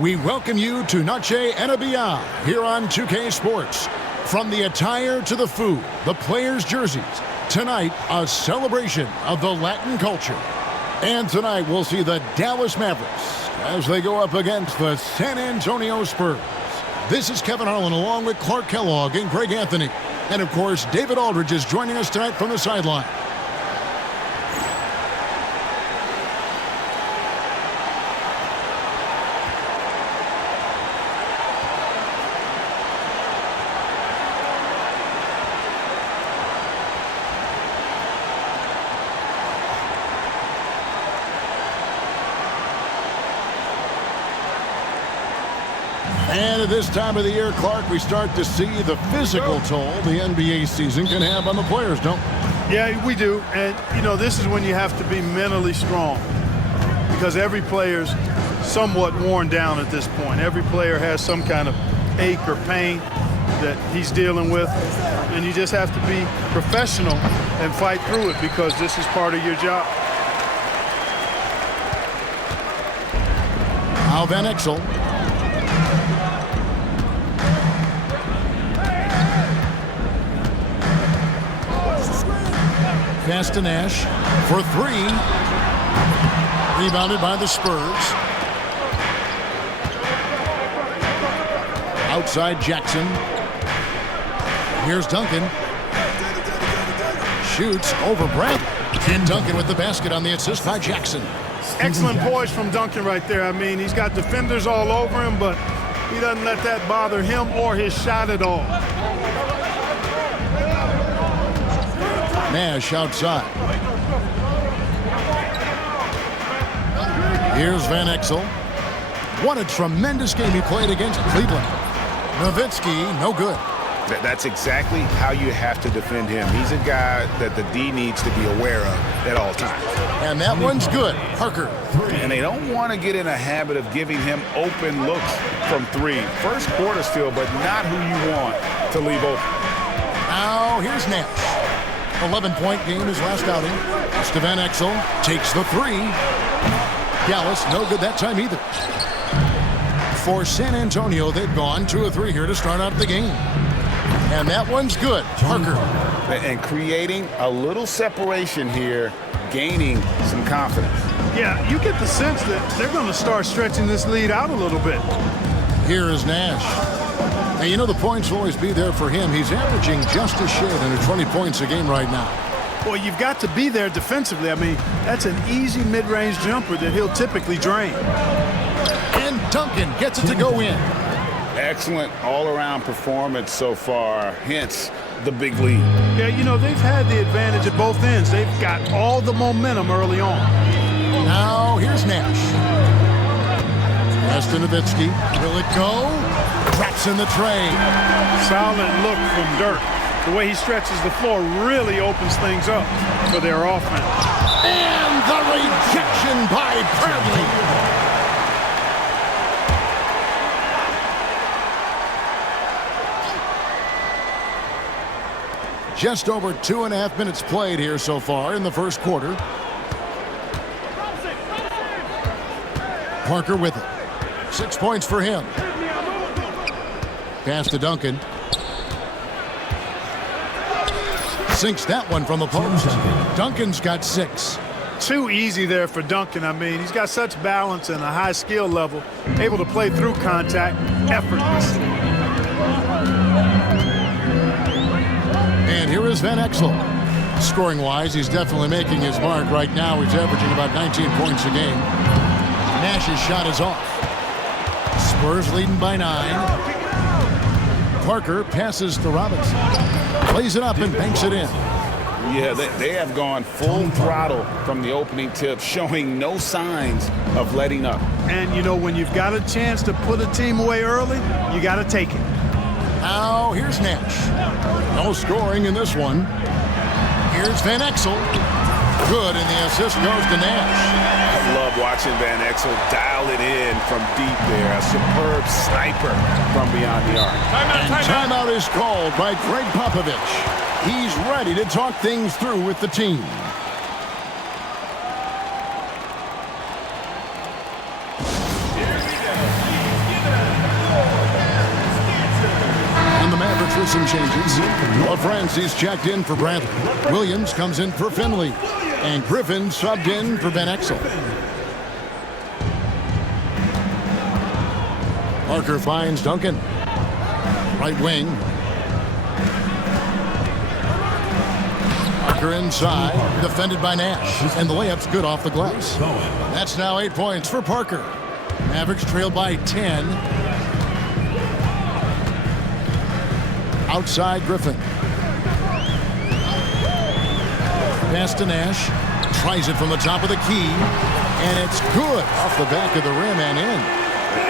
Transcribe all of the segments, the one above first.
We welcome you to Noche NBA here on 2K Sports. From the attire to the food, the players' jerseys, tonight a celebration of the Latin culture. And tonight we'll see the Dallas Mavericks as they go up against the San Antonio Spurs. This is Kevin Harlan along with Clark Kellogg and Greg Anthony. And of course, David Aldridge is joining us tonight from the sideline. And at this time of the year, Clark, we start to see the physical toll the NBA season can have on the players, don't we? Yeah, we do. And, you know, this is when you have to be mentally strong because every player's somewhat worn down at this point. Every player has some kind of ache or pain that he's dealing with, and you just have to be professional and fight through it because this is part of your job. Now Van Exel. Pass to Nash for three. Rebounded by the Spurs. Outside Jackson. Here's Duncan. Shoots over Bradley. And Duncan with the basket on the assist by Jackson. Excellent poise from Duncan right there. I mean, he's got defenders all over him, but he doesn't let that bother him or his shot at all. Nash outside. Here's Van Exel. What a tremendous game he played against Cleveland. Nowitzki, no good. That's exactly how you have to defend him. He's a guy that the D needs to be aware of at all times. And that one's good. Parker. And they don't want to get in a habit of giving him open looks from three. First quarter still, but not who you want to leave open. Now here's Nash. 11-point game his last outing. Van Exel takes the three. Dallas, no good that time either. For San Antonio, they've gone 2 of 3 here to start out the game. And that one's good. Parker. And creating a little separation here, gaining some confidence. Yeah, you get the sense that they're going to start stretching this lead out a little bit. Here is Nash. Now, you know the points will always be there for him. He's averaging just a shade under 20 points a game right now. Well, you've got to be there defensively. I mean, that's an easy mid-range jumper that he'll typically drain. And Duncan gets it to go in. Excellent all-around performance so far, hence the big lead. Yeah, you know, they've had the advantage at both ends. They've got all the momentum early on. Now, here's Nash. Pass to Nowitzki. Will it go? Drops in the tray. Solid look from Dirk. The way he stretches the floor really opens things up for their offense. And the rejection by Bradley. Just over 2.5 minutes played here so far in the first quarter. Parker with it. 6 points for him. Pass to Duncan. Sinks that one from the post. Duncan's got 6. Too easy there for Duncan. I mean, he's got such balance and a high skill level, able to play through contact effortlessly. And here is Van Exel. Scoring-wise, he's definitely making his mark right now. He's averaging about 19 points a game. Nash's shot is off. Spurs leading by 9. Parker passes to Robinson. Plays it up and banks it in. Yeah, they have gone full throttle from the opening tip, showing no signs of letting up. And, you know, when you've got a chance to put a team away early, you got to take it. Now, here's Nash. No scoring in this one. Here's Van Exel. Good, and the assist goes to Nash. I love watching Van Exel dial it in from deep there. A superb sniper from beyond the arc. Timeout is called by Greg Popovich. He's ready to talk things through with the team. Mavericks with some changes. Francis checked in for Bradley. Williams comes in for Finley. And Griffin subbed in for Ben Exel. Parker finds Duncan. Right wing. Parker inside, defended by Nash. And the layup's good off the glass. That's now 8 points for Parker. Mavericks trail by 10. Outside Griffin. Pass to Nash. Tries it from the top of the key. And it's good off the back of the rim and in.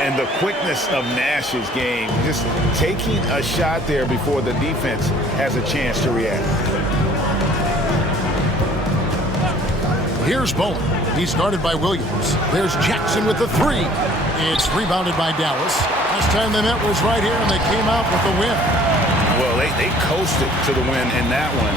And the quickness of Nash's game, just taking a shot there before the defense has a chance to react. Here's Bowen. He's guarded by Williams. There's Jackson with the three. It's rebounded by Dallas. Last time they met was right here, and they came out with the win. Well, they coasted to the win in that one.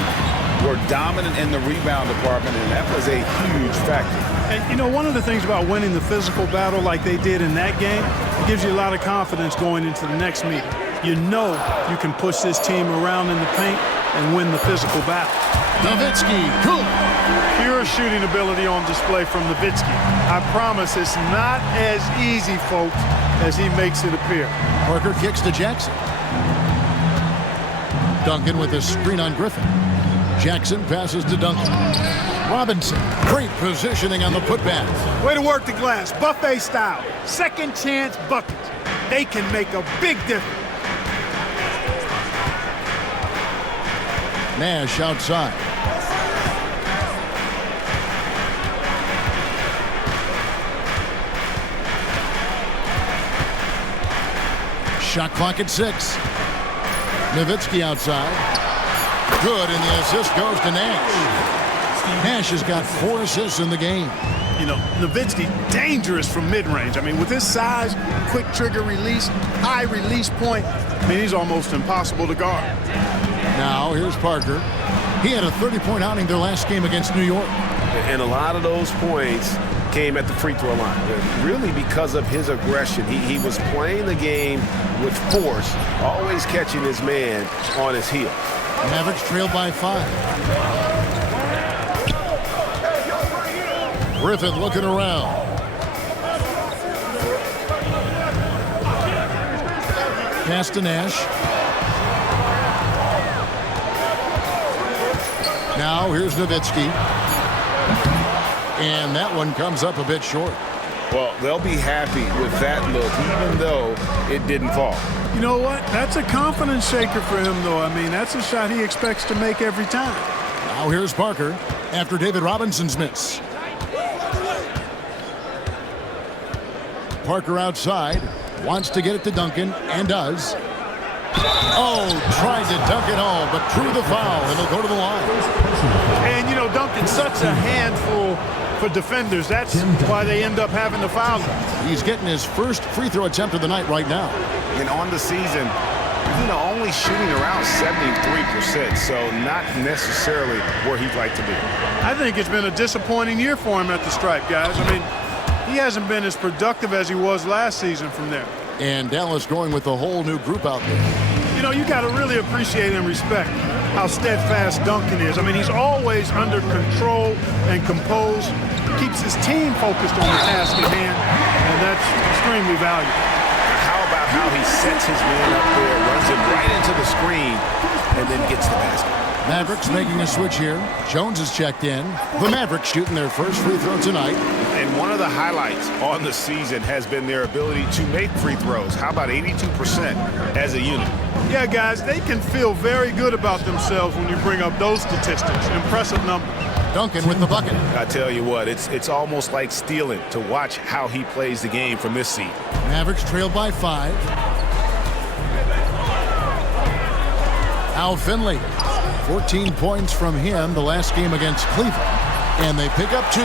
Were dominant in the rebound department, and that was a huge factor. And, you know, one of the things about winning the physical battle like they did in that game, it gives you a lot of confidence going into the next meeting. You know you can push this team around in the paint and win the physical battle. Nowitzki, cool. Pure shooting ability on display from Nowitzki. I promise it's not as easy, folks, as he makes it appear. Parker kicks to Jackson. Duncan with a screen on Griffin. Jackson passes to Duncan. Robinson, great positioning on the putback. Way to work the glass, buffet style. Second chance buckets. They can make a big difference. Nash outside. Shot clock at 6. Nowitzki outside. Good, and the assist goes to Nash. Nash has got 4 assists in the game. You know, Nowitzki, dangerous from mid-range. I mean, with his size, quick trigger release, high release point, I mean, he's almost impossible to guard. Now, here's Parker. He had a 30-point outing their last game against New York. And a lot of those points came at the free throw line. Really because of his aggression. He was playing the game with force, always catching his man on his heels. Mavericks trail by 5. Griffin looking around. Pass to Nash. Now here's Nowitzki. And that one comes up a bit short. Well, they'll be happy with that look, even though it didn't fall. You know what? That's a confidence shaker for him, though. I mean, that's a shot he expects to make every time. Now here's Parker after David Robinson's miss. Parker outside, wants to get it to Duncan, and does. Oh, tried to dunk it home, but drew the foul, and he'll go to the line. And, you know, Duncan's such a handful for defenders. That's why they end up having to foul him. He's getting his first free throw attempt of the night right now. And on the season, you know, only shooting around 73%, so not necessarily where he'd like to be. I think it's been a disappointing year for him at the stripe, guys. I mean, he hasn't been as productive as he was last season from there. And Dallas going with a whole new group out there. You know, you got to really appreciate and respect how steadfast Duncan is. I mean, he's always under control and composed, keeps his team focused on the task at hand, and that's extremely valuable. How about how he sets his man up there, runs him right into the screen, and then gets the basket? Mavericks making a switch here. Jones has checked in. The Mavericks shooting their first free throw tonight. And one of the highlights on the season has been their ability to make free throws. How about 82% as a unit? Yeah, guys, they can feel very good about themselves when you bring up those statistics. Impressive number. Duncan with the bucket. I tell you what, it's almost like stealing to watch how he plays the game from this seat. Mavericks trail by 5. Al Finley. 14 points from him the last game against Cleveland. And they pick up 2.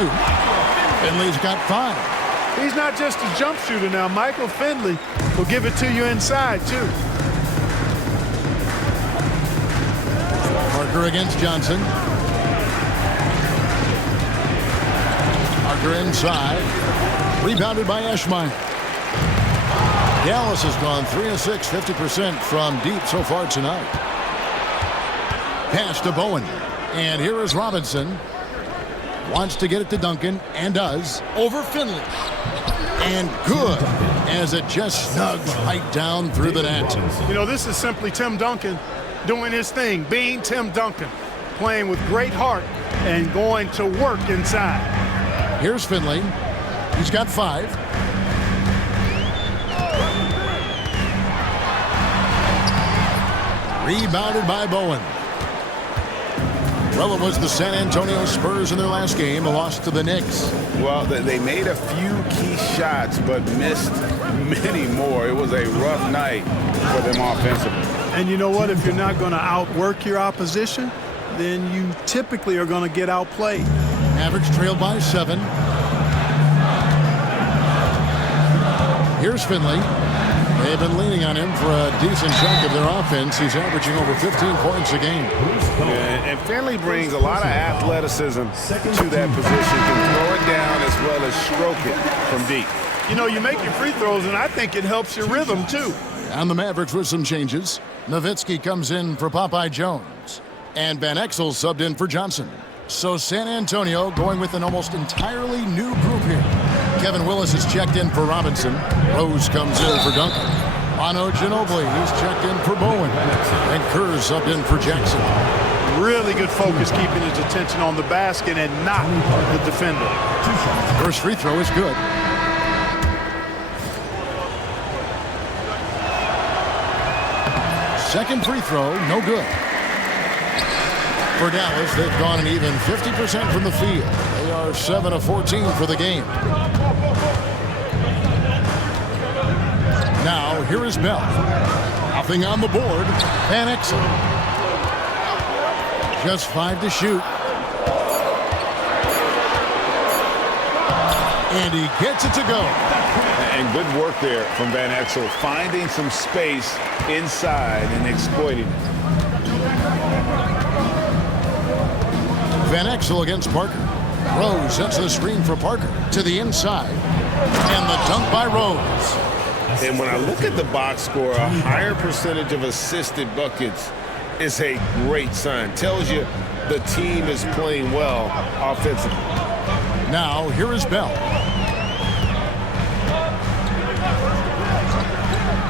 Finley's got 5. He's not just a jump shooter now. Michael Finley will give it to you inside, too. Parker against Johnson. Parker inside. Rebounded by Eschmeyer. Dallas has gone 3 of 6, 50% from deep so far tonight. Pass to Bowen. And here is Robinson. Wants to get it to Duncan, and does. Over Finley. And good, as it just snugs right down through the net. You know, this is simply Tim Duncan doing his thing, being Tim Duncan, playing with great heart and going to work inside. Here's Finley. He's got 5. Rebounded by Bowen. Well, it was the San Antonio Spurs in their last game, a loss to the Knicks. Well, they made a few key shots, but missed many more. It was a rough night for them offensively. And you know what? If you're not going to outwork your opposition, then you typically are going to get outplayed. Mavericks trailed by 7. Here's Finley. They've been leaning on him for a decent chunk of their offense. He's averaging over 15 points a game. And Finley brings a lot of athleticism to that position. Can throw it down as well as stroke it from deep. You know, you make your free throws, and I think it helps your rhythm, too. And the Mavericks with some changes. Nowitzki comes in for Popeye Jones. And Van Exel subbed in for Johnson. So San Antonio going with an almost entirely new group here. Kevin Willis is checked in for Robinson. Rose comes in for Duncan. Manu Ginobili, he's checked in for Bowen. And Kerr subbed in for Jackson. Really good focus, keeping his attention on the basket and not the defender. First free throw is good. Second free throw, no good. For Dallas, they've gone an even 50% from the field. They are 7 of 14 for the game. Now, here is Bell. Nothing on the board. Van Exel. Just 5 to shoot. And he gets it to go. And good work there from Van Exel, finding some space inside and exploiting it. Van Exel against Parker. Rose sets the screen for Parker to the inside. And the dunk by Rose. And when I look at the box score, a higher percentage of assisted buckets is a great sign. Tells you the team is playing well offensively. Now, here is Bell.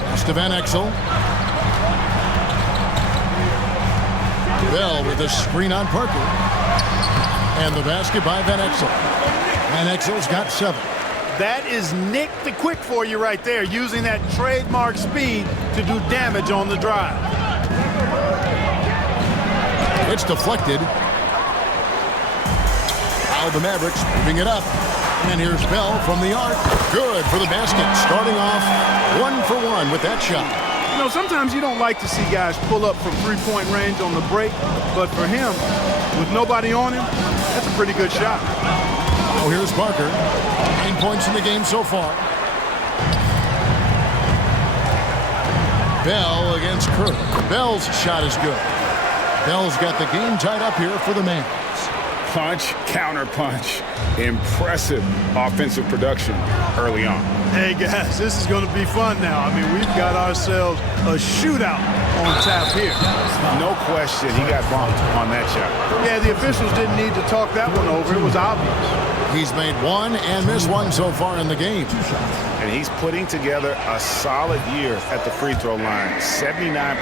Pass to Van Exel. Bell with a screen on Parker. And the basket by Van Exel. Van Exel's got 7. That is Nick the Quick for you right there, using that trademark speed to do damage on the drive. It's deflected. Now the Mavericks moving it up. And here's Bell from the arc. Good for the basket. Starting off 1 for 1 with that shot. You know, sometimes you don't like to see guys pull up from three-point range on the break, but for him, with nobody on him, that's a pretty good shot. Oh, here's Parker. 9 points in the game so far. Bell against Kerr. Bell's shot is good. Bell's got the game tied up here for the Mavs. Punch, counter punch. Impressive offensive production early on. Hey, guys, this is going to be fun now. I mean, we've got ourselves a shootout on tap here. No question he got bumped on that shot. Yeah, the officials didn't need to talk that one over. It was obvious. He's made 1 and missed 1 so far in the game. And he's putting together a solid year at the free throw line, 79%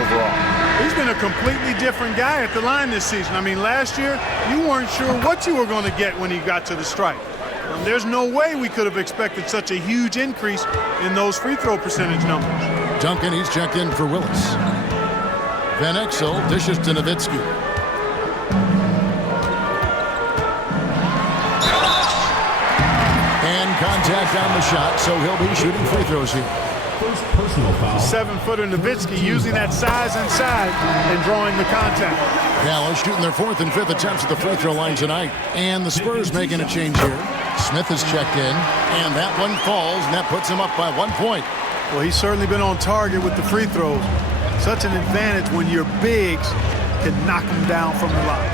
overall. He's been a completely different guy at the line this season. I mean, last year, you weren't sure what you were going to get when he got to the stripe. And there's no way we could have expected such a huge increase in those free throw percentage numbers. Duncan, he's checked in for Willis. Van Exel dishes to Nowitzki. And contact on the shot, so he'll be shooting free throws here. First personal foul. 7-footer Nowitzki using that size inside and drawing the contact. Dallas shooting their 4th and 5th attempts at the free throw line tonight. And the Spurs making a change here. Smith is checked in, and that one falls, and that puts him up by 1 point. Well, he's certainly been on target with the free throws. Such an advantage when your bigs can knock them down from the line.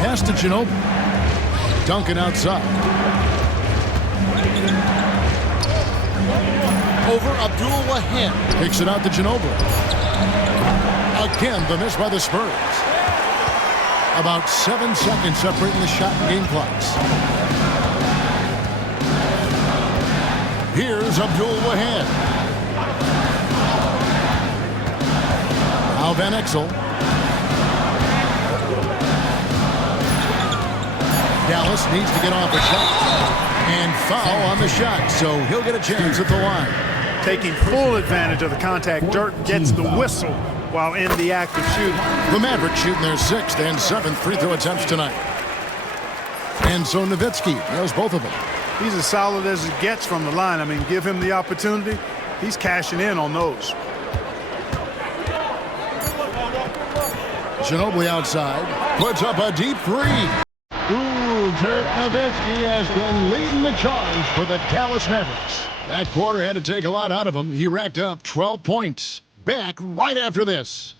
Pass to Ginobili. Duncan outside. Over Abdul-Wahab. Kicks it out to Ginobili. Again, the miss by the Spurs. About 7 seconds separating the shot and game clocks. Here's Abdul-Wahab. Now Van Exel. Dallas needs to get off a shot. And foul on the shot, so he'll get a chance at the line. Taking full advantage of the contact. Dirk gets the whistle while in the act of shooting. The Mavericks shooting their 6th and 7th free throw attempts tonight. And so Nowitzki knows both of them. He's as solid as it gets from the line. I mean, give him the opportunity. He's cashing in on those. Ginobili outside. Puts up a deep three. Dirk Nowitzki has been leading the charge for the Dallas Mavericks. That quarter had to take a lot out of him. He racked up 12 points. Back right after this.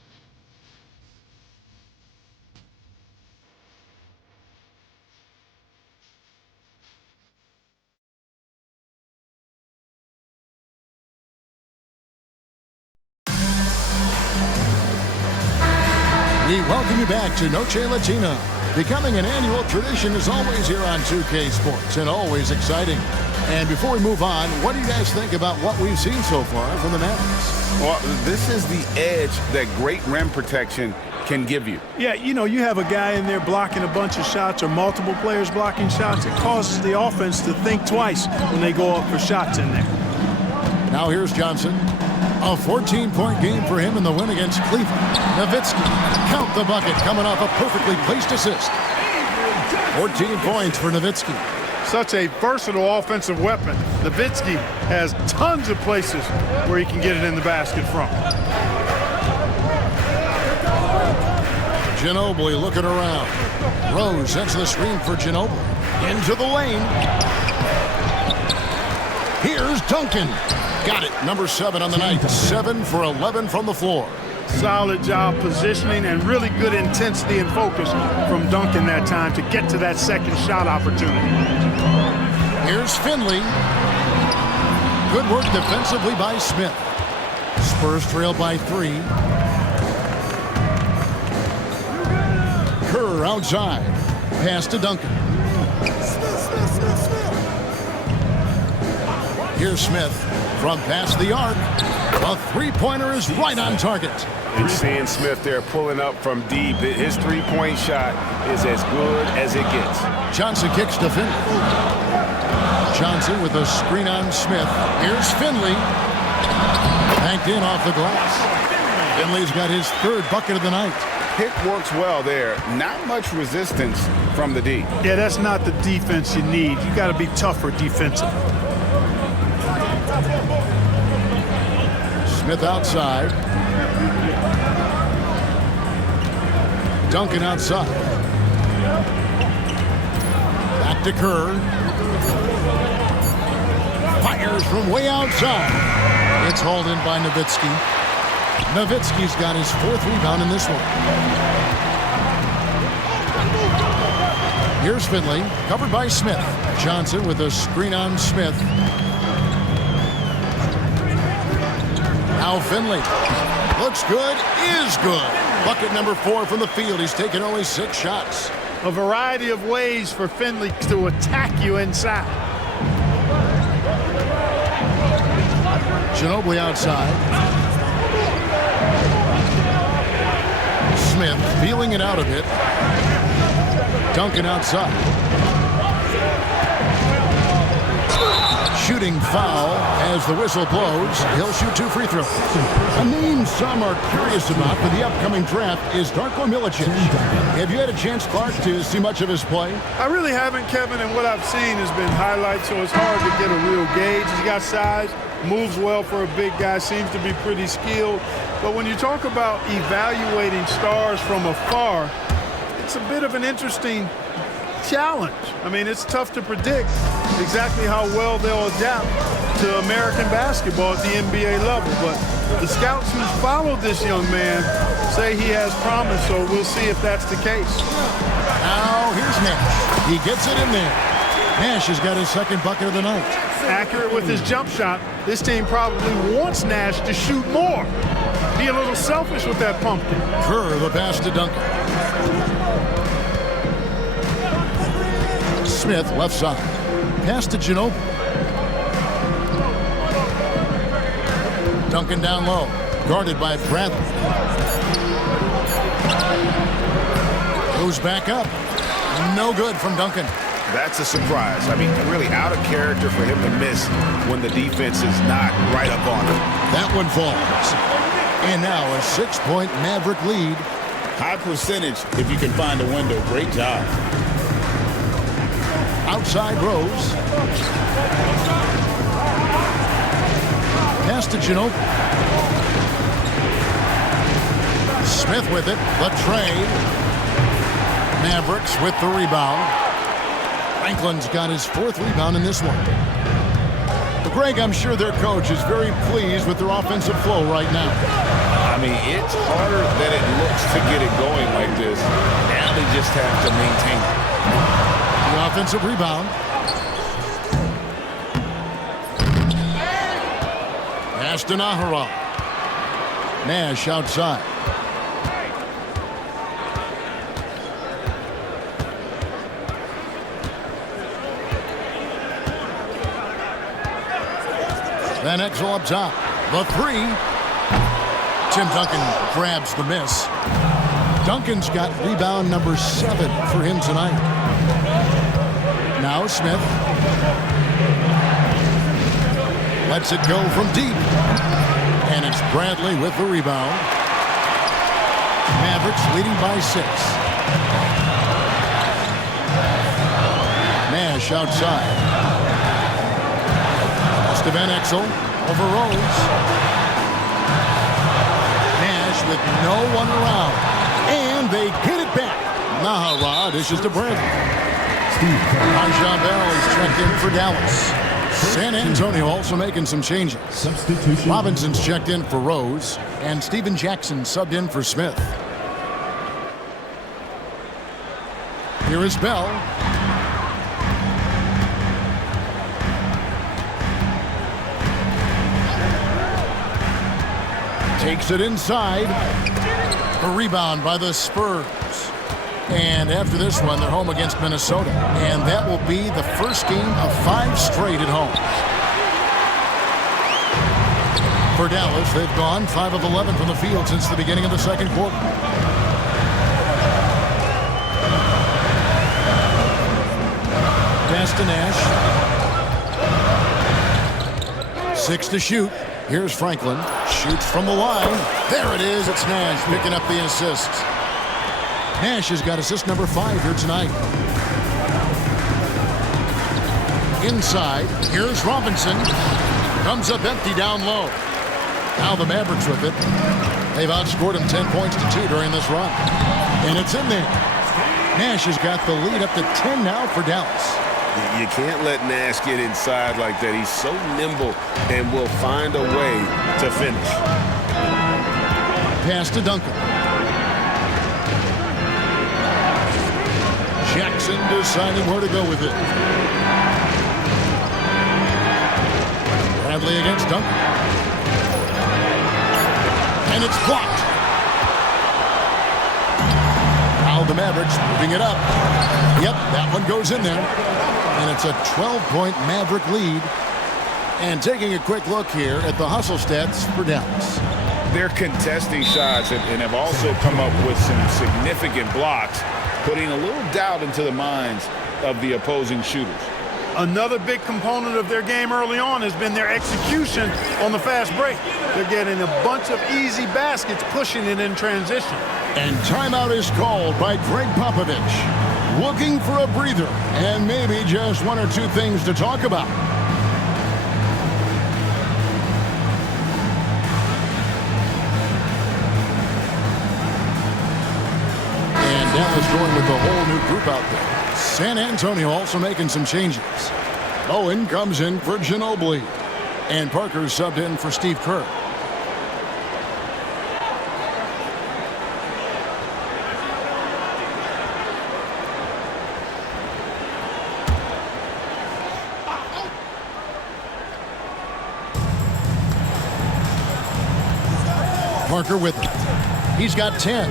We welcome you back to Noche Latina. Becoming an annual tradition is always here on 2K Sports and always exciting. And before we move on, what do you guys think about what we've seen so far from the Mavericks? Well, this is the edge that great rim protection can give you. Yeah, you know, you have a guy in there blocking a bunch of shots or multiple players blocking shots. It causes the offense to think twice when they go up for shots in there. Now here's Johnson. A 14-point game for him in the win against Cleveland. Nowitzki, count the bucket, coming off a perfectly placed assist. 14 points for Nowitzki. Such a versatile offensive weapon. Nowitzki has tons of places where he can get it in the basket from. Ginobili looking around. Rose sets the screen for Ginobili. Into the lane. Here's Duncan. Got it. Number 7 on the night. 7 for 11 from the floor. Solid job positioning and really good intensity and focus from Duncan that time to get to that second shot opportunity. Here's Finley. Good work defensively by Smith. Spurs trail by 3. Kerr outside. Pass to Duncan. Here's Smith from past the arc. A three-pointer is right on target. And seeing Smith there pulling up from deep, his three-point shot is as good as it gets. Johnson kicks to Finley. Johnson with a screen on Smith. Here's Finley. Banked in off the glass. Finley's got his 3rd bucket of the night. Pick works well there. Not much resistance from the D. Yeah, that's not the defense you need. You got to be tougher defensively. Smith outside. Duncan outside. Back to Kerr. Fires from way outside. It's hauled in by Nowitzki. Nowitzki's got his 4th rebound in this one. Here's Finley, covered by Smith. Johnson with a screen on Smith. Now Finley. Looks good, is good. Bucket number 4 from the field. He's taken only 6 shots. A variety of ways for Finley to attack you inside. Ginobili outside. Smith feeling it out a bit. Duncan outside. Shooting foul as the whistle blows. He'll shoot 2 free throws. A name some are curious about for the upcoming draft is Darko Milicic. Have you had a chance, Clark, to see much of his play? I really haven't, Kevin, and what I've seen has been highlights, so it's hard to get a real gauge. He's got size, moves well for a big guy, seems to be pretty skilled. But when you talk about evaluating stars from afar, it's a bit of an interesting challenge. I mean, it's tough to predict exactly how well they'll adapt to American basketball at the NBA level. But the scouts who followed this young man say he has promise, so we'll see if that's the case. Now here's Nash. He gets it in there. Nash has got his second bucket of the night. Accurate with his jump shot. This team probably wants Nash to shoot more. Be a little selfish with that pumpkin. Kerr, the pass to Duncan. Smith, left side. Pass to Ginobili. Duncan down low. Guarded by Bradley. Goes back up. No good from Duncan. That's a surprise. I mean, really out of character for him to miss when the defense is not right up on him. That one falls. And now a 6-point Maverick lead. High percentage if you can find a window. Great job. Outside Rose. Pass to Ginobili. Smith with it. The trade. Mavericks with the rebound. Franklin's got his 4th rebound in this one. But Greg, I'm sure their coach is very pleased with their offensive flow right now. I mean, it's harder than it looks to get it going like this. Now they just have to maintain it. The offensive rebound. Pass to Nahara. Nash outside. Van Exel up top. The 3. Tim Duncan grabs the miss. Duncan's got rebound number 7 for him tonight. Now Smith. Lets it go from deep. And it's Bradley with the rebound. Mavericks leading by 6. Nash outside. To Van Exel over Rose. Nash with no one around. And they get it back. Nahara dishes to Bradley. Raja Bell is checked in for Dallas. San Antonio also making some changes. Substitution. Robinson's checked in for Rose. And Steven Jackson subbed in for Smith. Here is Bell. Takes it inside. A rebound by the Spurs. And after this one, they're home against Minnesota. And that will be the first game of 5 straight at home. For Dallas, they've gone 5 of 11 from the field since the beginning of the second quarter. Pass to Nash. 6 to shoot. Here's Franklin. Shoots from the line. There it is. It's Nash picking up the assist. Nash has got assist number 5 here tonight. Inside. Here's Robinson. Comes up empty down low. Now the Mavericks with it. They've outscored him 10 points to 2 during this run. And it's in there. Nash has got the lead up to 10 now for Dallas. You can't let Nash get inside like that. He's so nimble and will find a way to finish. Pass to Duncan. Jackson deciding where to go with it. Bradley against Duncan. And it's blocked. Now the Mavericks moving it up. Yep, that one goes in there. And it's a 12-point Maverick lead. And taking a quick look here at the hustle stats for Dallas. They're contesting shots and have also come up with some significant blocks, putting a little doubt into the minds of the opposing shooters. Another big component of their game early on has been their execution on the fast break. They're getting a bunch of easy baskets, pushing it in transition. And timeout is called by Greg Popovich. Looking for a breather and maybe just 1 or 2 things to talk about. And Dallas going with a whole new group out there. San Antonio also making some changes. Owen comes in for Ginobili. And Parker subbed in for Steve Kerr. Parker with it. He's got 10.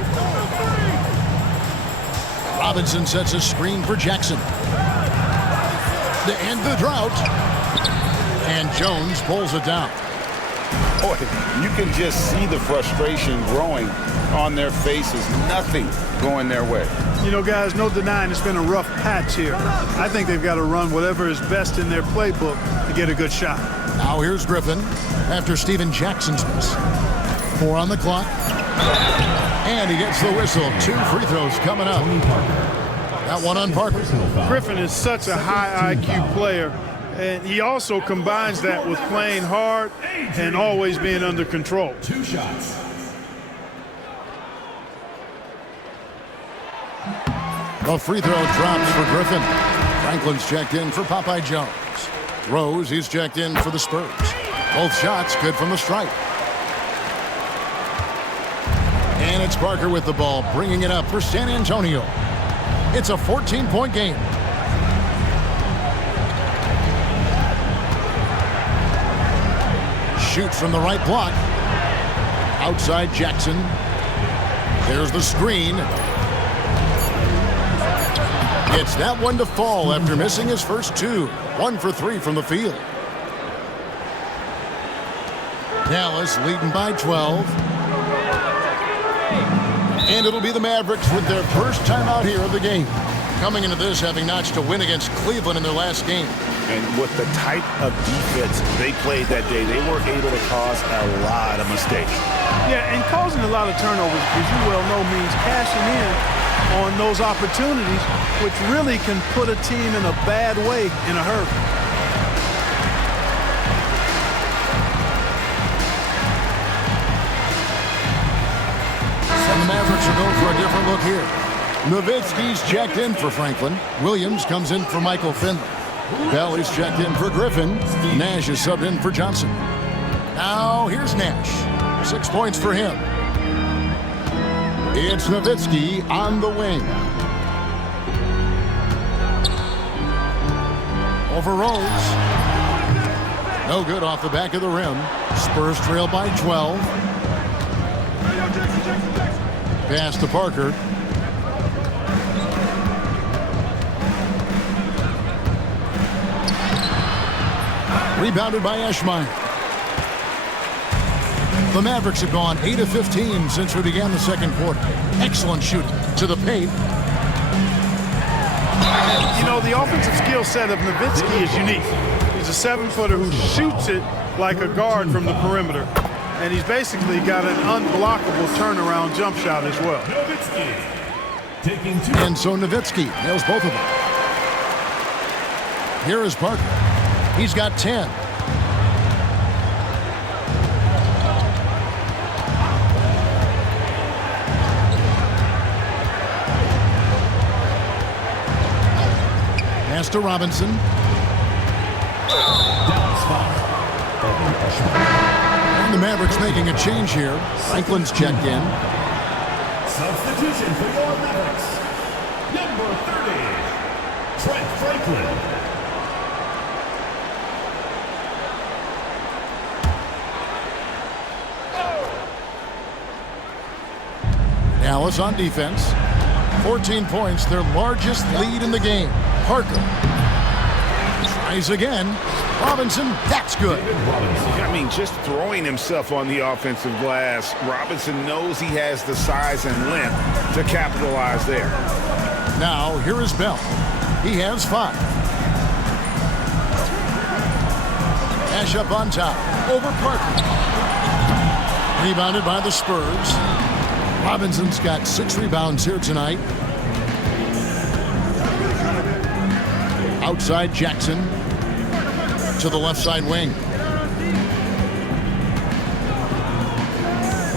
Robinson sets a screen for Jackson. To end the drought. And Jones pulls it down. Boy, you can just see the frustration growing on their faces. Nothing going their way. You know, guys, no denying it's been a rough patch here. I think they've got to run whatever is best in their playbook to get a good shot. Now here's Griffin after Steven Jackson's miss. 4 on the clock. And he gets the whistle. 2 free throws coming up. That one on Parker. Griffin is such a high IQ player, and he also combines that with playing hard and always being under control. 2 shots. A free throw drops for Griffin. Franklin's checked in for Popeye Jones. Rose, he's checked in for the Spurs. Both shots good from the stripe. And it's Parker with the ball, bringing it up for San Antonio. It's a 14-point game. Shoots from the right block. Outside Jackson. There's the screen. It's that one to fall after missing his first 2. 1 for 3 from the field. Dallas leading by 12. And it'll be the Mavericks with their first time out here of the game. Coming into this having notched a win against Cleveland in their last game. And with the type of defense they played that day, they were able to cause a lot of mistakes. Yeah, and causing a lot of turnovers, as you well know, means cashing in on those opportunities, which really can put a team in a bad way in a hurry. And the Mavericks are going for a different look here. Nowitzki's checked in for Franklin. Williams comes in for Michael Finley. Bell is checked in for Griffin. Nash is subbed in for Johnson. Now here's Nash. 6 points for him. It's Nowitzki on the wing. Over Rose. No good off the back of the rim. Spurs trail by 12. Pass to Parker. Rebounded by Eschmeyer. The Mavericks have gone 8 of 15 since we began the second quarter. Excellent shooting to the paint. You know, the offensive skill set of Nowitzki is unique. He's a 7-footer who shoots it like a guard from the perimeter. And he's basically got an unblockable turnaround jump shot as well. Taking 2. And so Nowitzki nails both of them. Here is Parker. He's got 10. Pass to Robinson. Dallas foul. And the Mavericks making a change here. Franklin's checked in. Substitution for your Mavericks. Number 30, Trent Franklin. Dallas on defense. 14 points, their largest lead in the game. Parker tries again. Robinson, that's good. I mean, just throwing himself on the offensive glass, Robinson knows he has the size and length to capitalize there. Now, here is Bell. He has 5. Nash up on top. Over Parker. Rebounded by the Spurs. Robinson's got 6 rebounds here tonight. Outside Jackson to the left side wing.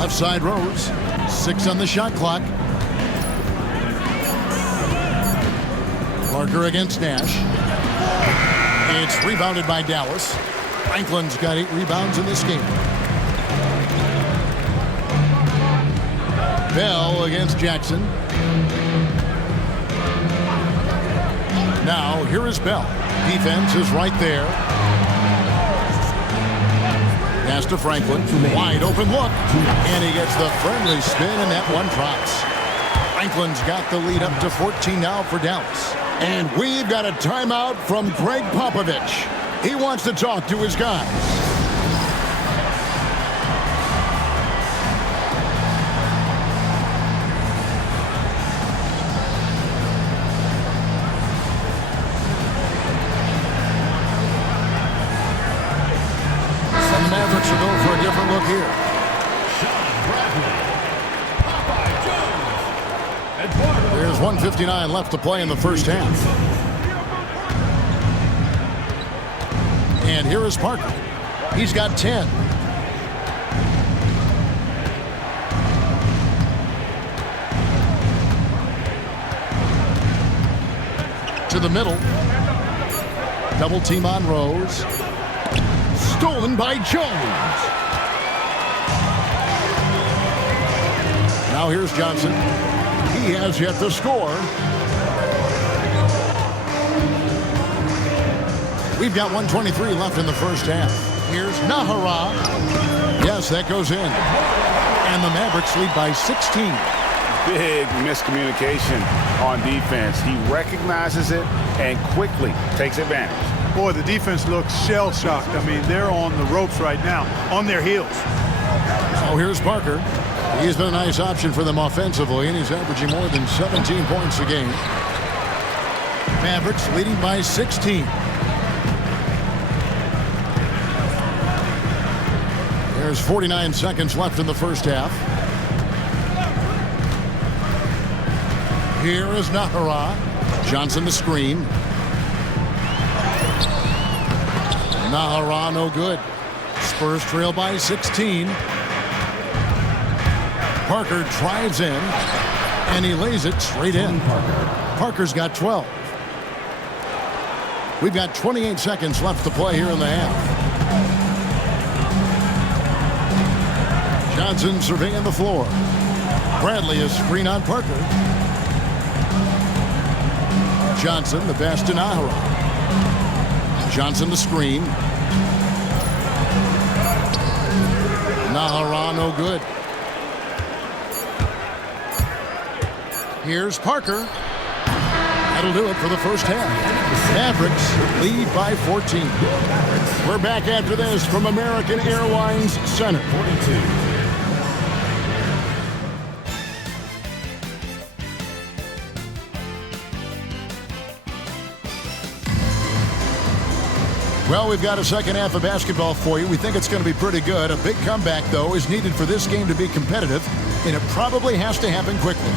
Left side Rose. 6 on the shot clock. Parker against Nash. It's rebounded by Dallas. Franklin's got 8 rebounds in this game. Bell against Jackson. Now, here is Bell. Defense is right there. Pass to Franklin. Wide open look. And he gets the friendly spin, and that one drops. Franklin's got the lead up to 14 now for Dallas. And we've got a timeout from Greg Popovich. He wants to talk to his guys. Mavericks will go for a different look here. There's 1:59 left to play in the first half. And here is Parker. He's got 10. To the middle. Double team on Rose. Stolen by Jones. Now here's Johnson. He has yet to score. We've got 1:23 left in the first half. Here's Nahara. Yes, that goes in. And the Mavericks lead by 16. Big miscommunication on defense. He recognizes it and quickly takes advantage. Boy, the defense looks shell-shocked. I mean, they're on the ropes right now, on their heels. So here's Parker. He's been a nice option for them offensively, and he's averaging more than 17 points a game. Mavericks leading by 16. There's 49 seconds left in the first half. Here is Nahara. Johnson the screen. Nahara no good. Spurs trail by 16. Parker drives in, and he lays it straight in. Parker's got 12. We've got 28 seconds left to play here in the half. Johnson surveying the floor. Bradley is screen on Parker. Johnson the pass to Nahara. Johnson the screen. Nahara no good. Here's Parker. That'll do it for the first half. Mavericks lead by 14. We're back after this from American Airlines Center. 42. Well, we've got a second half of basketball for you. We think it's going to be pretty good. A big comeback, though, is needed for this game to be competitive, and it probably has to happen quickly.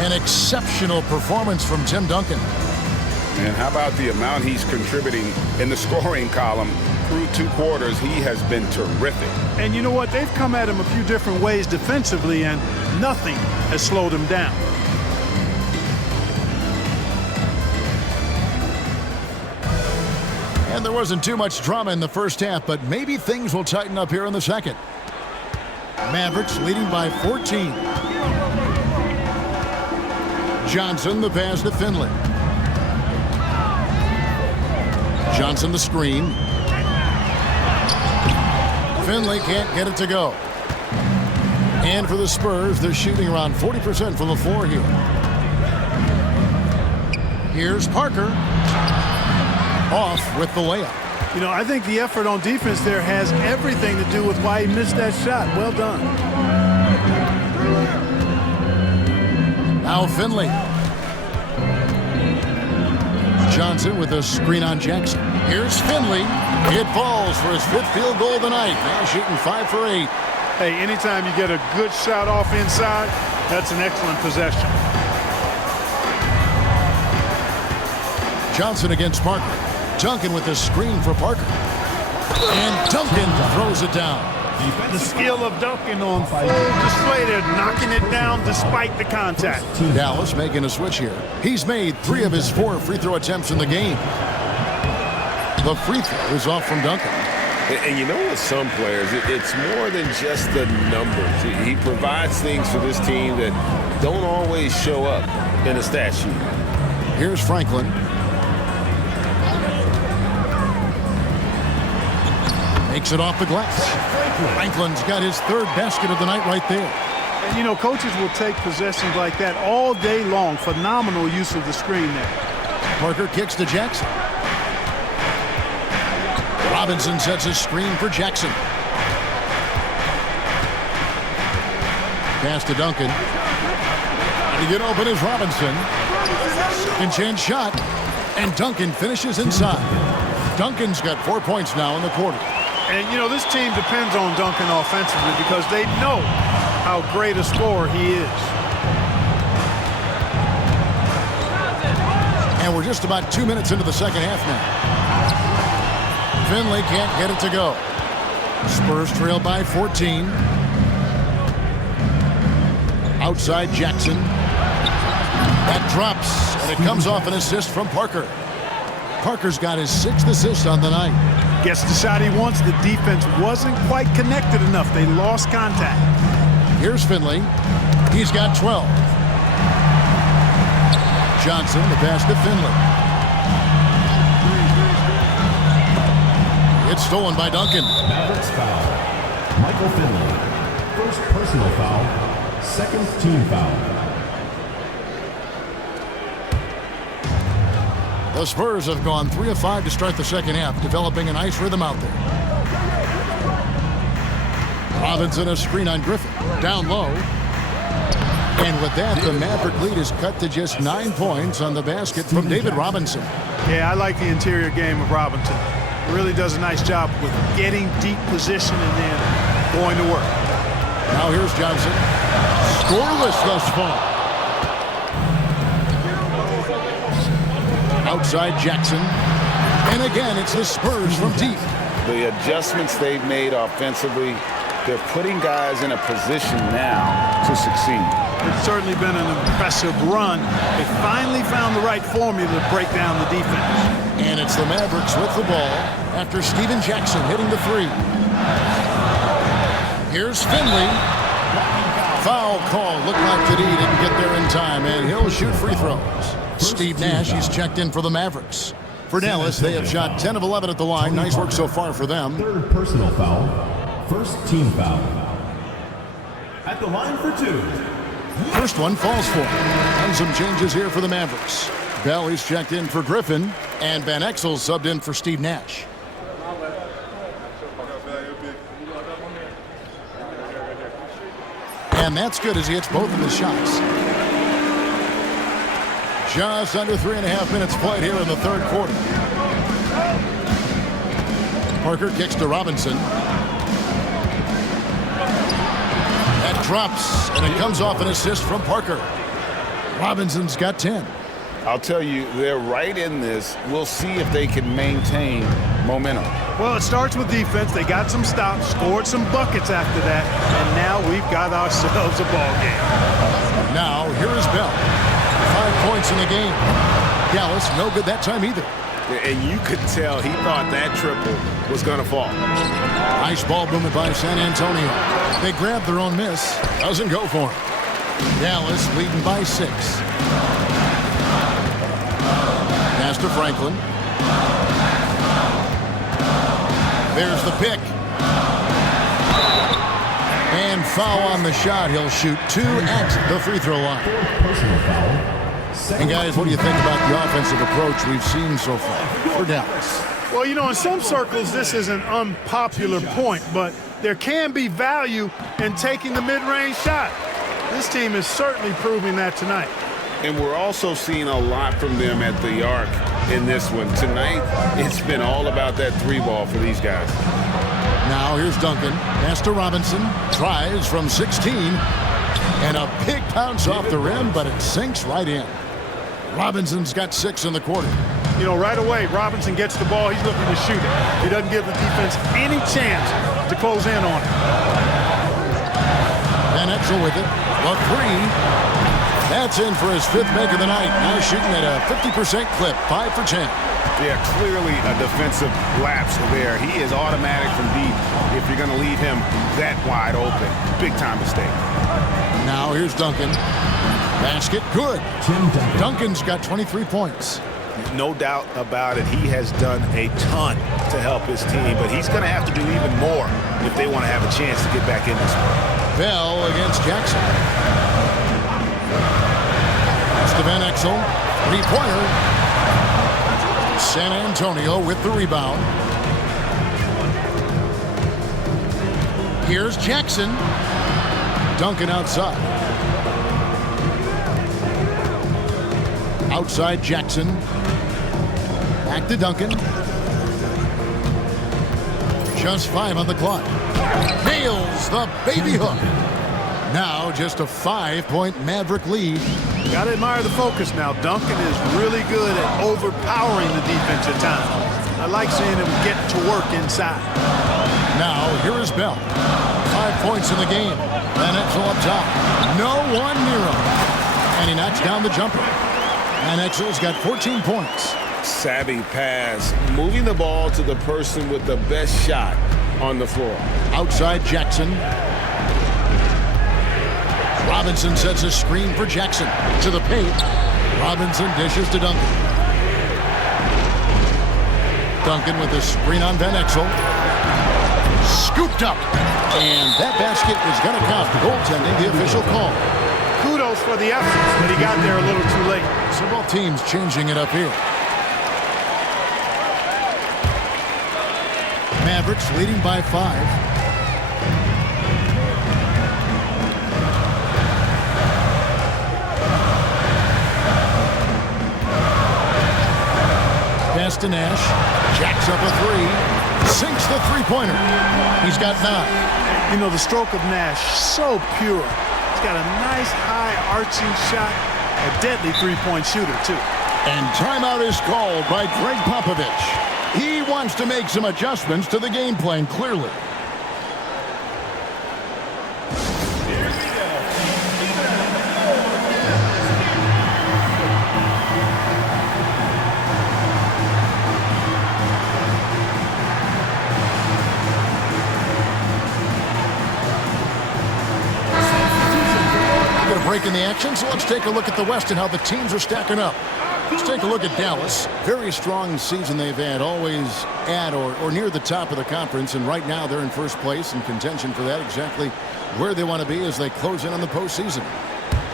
An exceptional performance from Tim Duncan. And how about the amount he's contributing in the scoring column through 2 quarters? He has been terrific. And you know what? They've come at him a few different ways defensively, and nothing has slowed him down. And there wasn't too much drama in the first half, but maybe things will tighten up here in the second. Mavericks leading by 14. Johnson the pass to Finley. Johnson the screen. Finley can't get it to go. And for the Spurs, they're shooting around 40% from the floor here. Here's Parker. Off with the layup. You know, I think the effort on defense there has everything to do with why he missed that shot. Well done. Now Finley. Johnson with a screen on Jackson. Here's Finley. It falls for his 5th field goal of the night. Now shooting 5 for 8. Hey, anytime you get a good shot off inside, that's an excellent possession. Johnson against Parker. Duncan with the screen for Parker. And Duncan throws it down. The skill of Duncan on full display there, knocking it down despite the contact. Dallas making a switch here. He's made 3 of his 4 free throw attempts in the game. The free throw is off from Duncan. And you know, with some players, it's more than just the numbers. He provides things for this team that don't always show up in a stat sheet. Here's Franklin. knocks it off the glass. Franklin's got his third basket of the night right there. And, you know, coaches will take possessions like that all day long. Phenomenal use of the screen there. Parker kicks to Jackson. Robinson sets a screen for Jackson. Pass to Duncan. And to get open is Robinson. Second chance shot. And Duncan finishes inside. Duncan's got 4 points now in the quarter. And, you know, this team depends on Duncan offensively because they know how great a scorer he is. And we're just about 2 minutes into the second half now. Finley can't get it to go. Spurs trail by 14. Outside Jackson. That drops, and it comes off an assist from Parker. Parker's got his 6th assist on the night. Gets the shot he wants. The defense wasn't quite connected enough. They lost contact. Here's Finley. He's got 12. Johnson, the pass to Finley. It's stolen by Duncan. Mavericks foul. Michael Finley. First personal foul. Second team foul. The Spurs have gone 3 of 5 to start the second half, developing a nice rhythm out there. Robinson a screen on Griffin. Down low. And with that, the Maverick lead is cut to just 9 points on the basket from David Robinson. Yeah, I like the interior game of Robinson. Really does a nice job with getting deep position and then going to work. Now here's Johnson. Scoreless thus far. Outside Jackson. And again, it's the Spurs from deep. The adjustments they've made offensively, they're putting guys in a position now to succeed. It's certainly been an impressive run. They finally found the right formula to break down the defense. And it's the Mavericks with the ball after Steven Jackson hitting the 3. Here's Finley. Foul call. Looked like that he didn't get there in time, and he'll shoot free throws. Steve Nash, he's checked in for the Mavericks. For Dallas, they have shot 10 of 11 at the line. Nice work so far for them. Third personal foul. First team foul. At the line for 2. First one falls for him. And some changes here for the Mavericks. Bell, he's checked in for Griffin, and Van Exel subbed in for Steve Nash. And that's good as he hits both of his shots. Just under 3.5 minutes played here in the third quarter. Parker kicks to Robinson. That drops, and it comes off an assist from Parker. Robinson's got 10. I'll tell you, they're right in this. We'll see if they can maintain momentum. Well, it starts with defense. They got some stops, scored some buckets after that, and now we've got ourselves a ball game. Now, here is Bell. 5 points in the game. Dallas, no good that time either. And you could tell he thought that triple was going to fall. Nice ball movement by San Antonio. They grab their own miss. Doesn't go for him. Dallas leading by 6. Pass to Franklin. There's the pick. And foul on the shot. He'll shoot 2 at the free throw line. Personal foul. And guys, what do you think about the offensive approach we've seen so far for Dallas? Well, you know, in some circles, this is an unpopular point, but there can be value in taking the mid-range shot. This team is certainly proving that tonight. And we're also seeing a lot from them at the arc in this one. Tonight, it's been all about that 3-ball for these guys. Now here's Duncan. Pass to Robinson. Tries from 16. And a big bounce off the rim, but it sinks right in. Robinson's got 6 in the quarter. You know, right away, Robinson gets the ball. He's looking to shoot it. He doesn't give the defense any chance to close in on it. Van Exel with it. A 3. That's in for his 5th make of the night. Now shooting at a 50% clip. 5 for 10. Yeah, clearly a defensive lapse there. He is automatic from deep if you're going to leave him that wide open. Big time mistake. Now here's Duncan. Basket good. Duncan's got 23 points. No doubt about it. He has done a ton to help his team, but he's going to have to do even more if they want to have a chance to get back in this one. Bell against Jackson. Van Exel, three-pointer. San Antonio with the rebound. Here's Jackson. Duncan outside. Outside Jackson. Back to Duncan. Just 5 on the clock. Nails the baby hook. Now just a 5-point Maverick lead. Got to admire the focus now. Duncan is really good at overpowering the defense at times. I like seeing him get to work inside. Now, here is Bell. 5 points in the game. Van Exel up top. No one near him. And he knocks down the jumper. Van Exel's got 14 points. Savvy pass, moving the ball to the person with the best shot on the floor. Outside Jackson. Robinson sets a screen for Jackson. To the paint. Robinson dishes to Duncan. Duncan with the screen on Van Exel. Scooped up. And that basket is going to count. Goaltending, the official call. Kudos for the effort, but he got there a little too late. So both teams changing it up here. Mavericks leading by 5. Pass to Nash. Jacks up a 3. Sinks the three-pointer. He's got 9. You know, the stroke of Nash, so pure. He's got a nice high arching shot. A deadly three-point shooter, too. And timeout is called by Greg Popovich. He wants to make some adjustments to the game plan, clearly. Break in the action, so let's take a look at the West and how the teams are stacking up. Let's take a look at Dallas. Very strong season they've had, always at or near the top of the conference, and right now they're in first place in contention for that, exactly where they want to be as they close in on the postseason.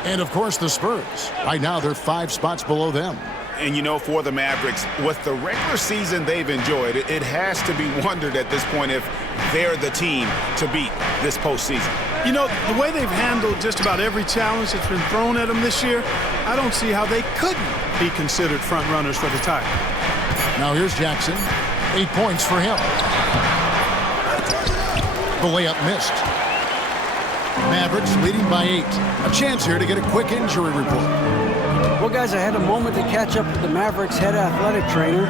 And, of course, the Spurs. Right now they're 5 spots below them. And, you know, for the Mavericks, with the regular season they've enjoyed, it has to be wondered at this point if they're the team to beat this postseason. You know, the way they've handled just about every challenge that's been thrown at them this year, I don't see how they couldn't be considered front runners for the title. Now here's Jackson. 8 points for him. The layup missed. Mavericks leading by 8. A chance here to get a quick injury report. Well, guys, I had a moment to catch up with the Mavericks head athletic trainer.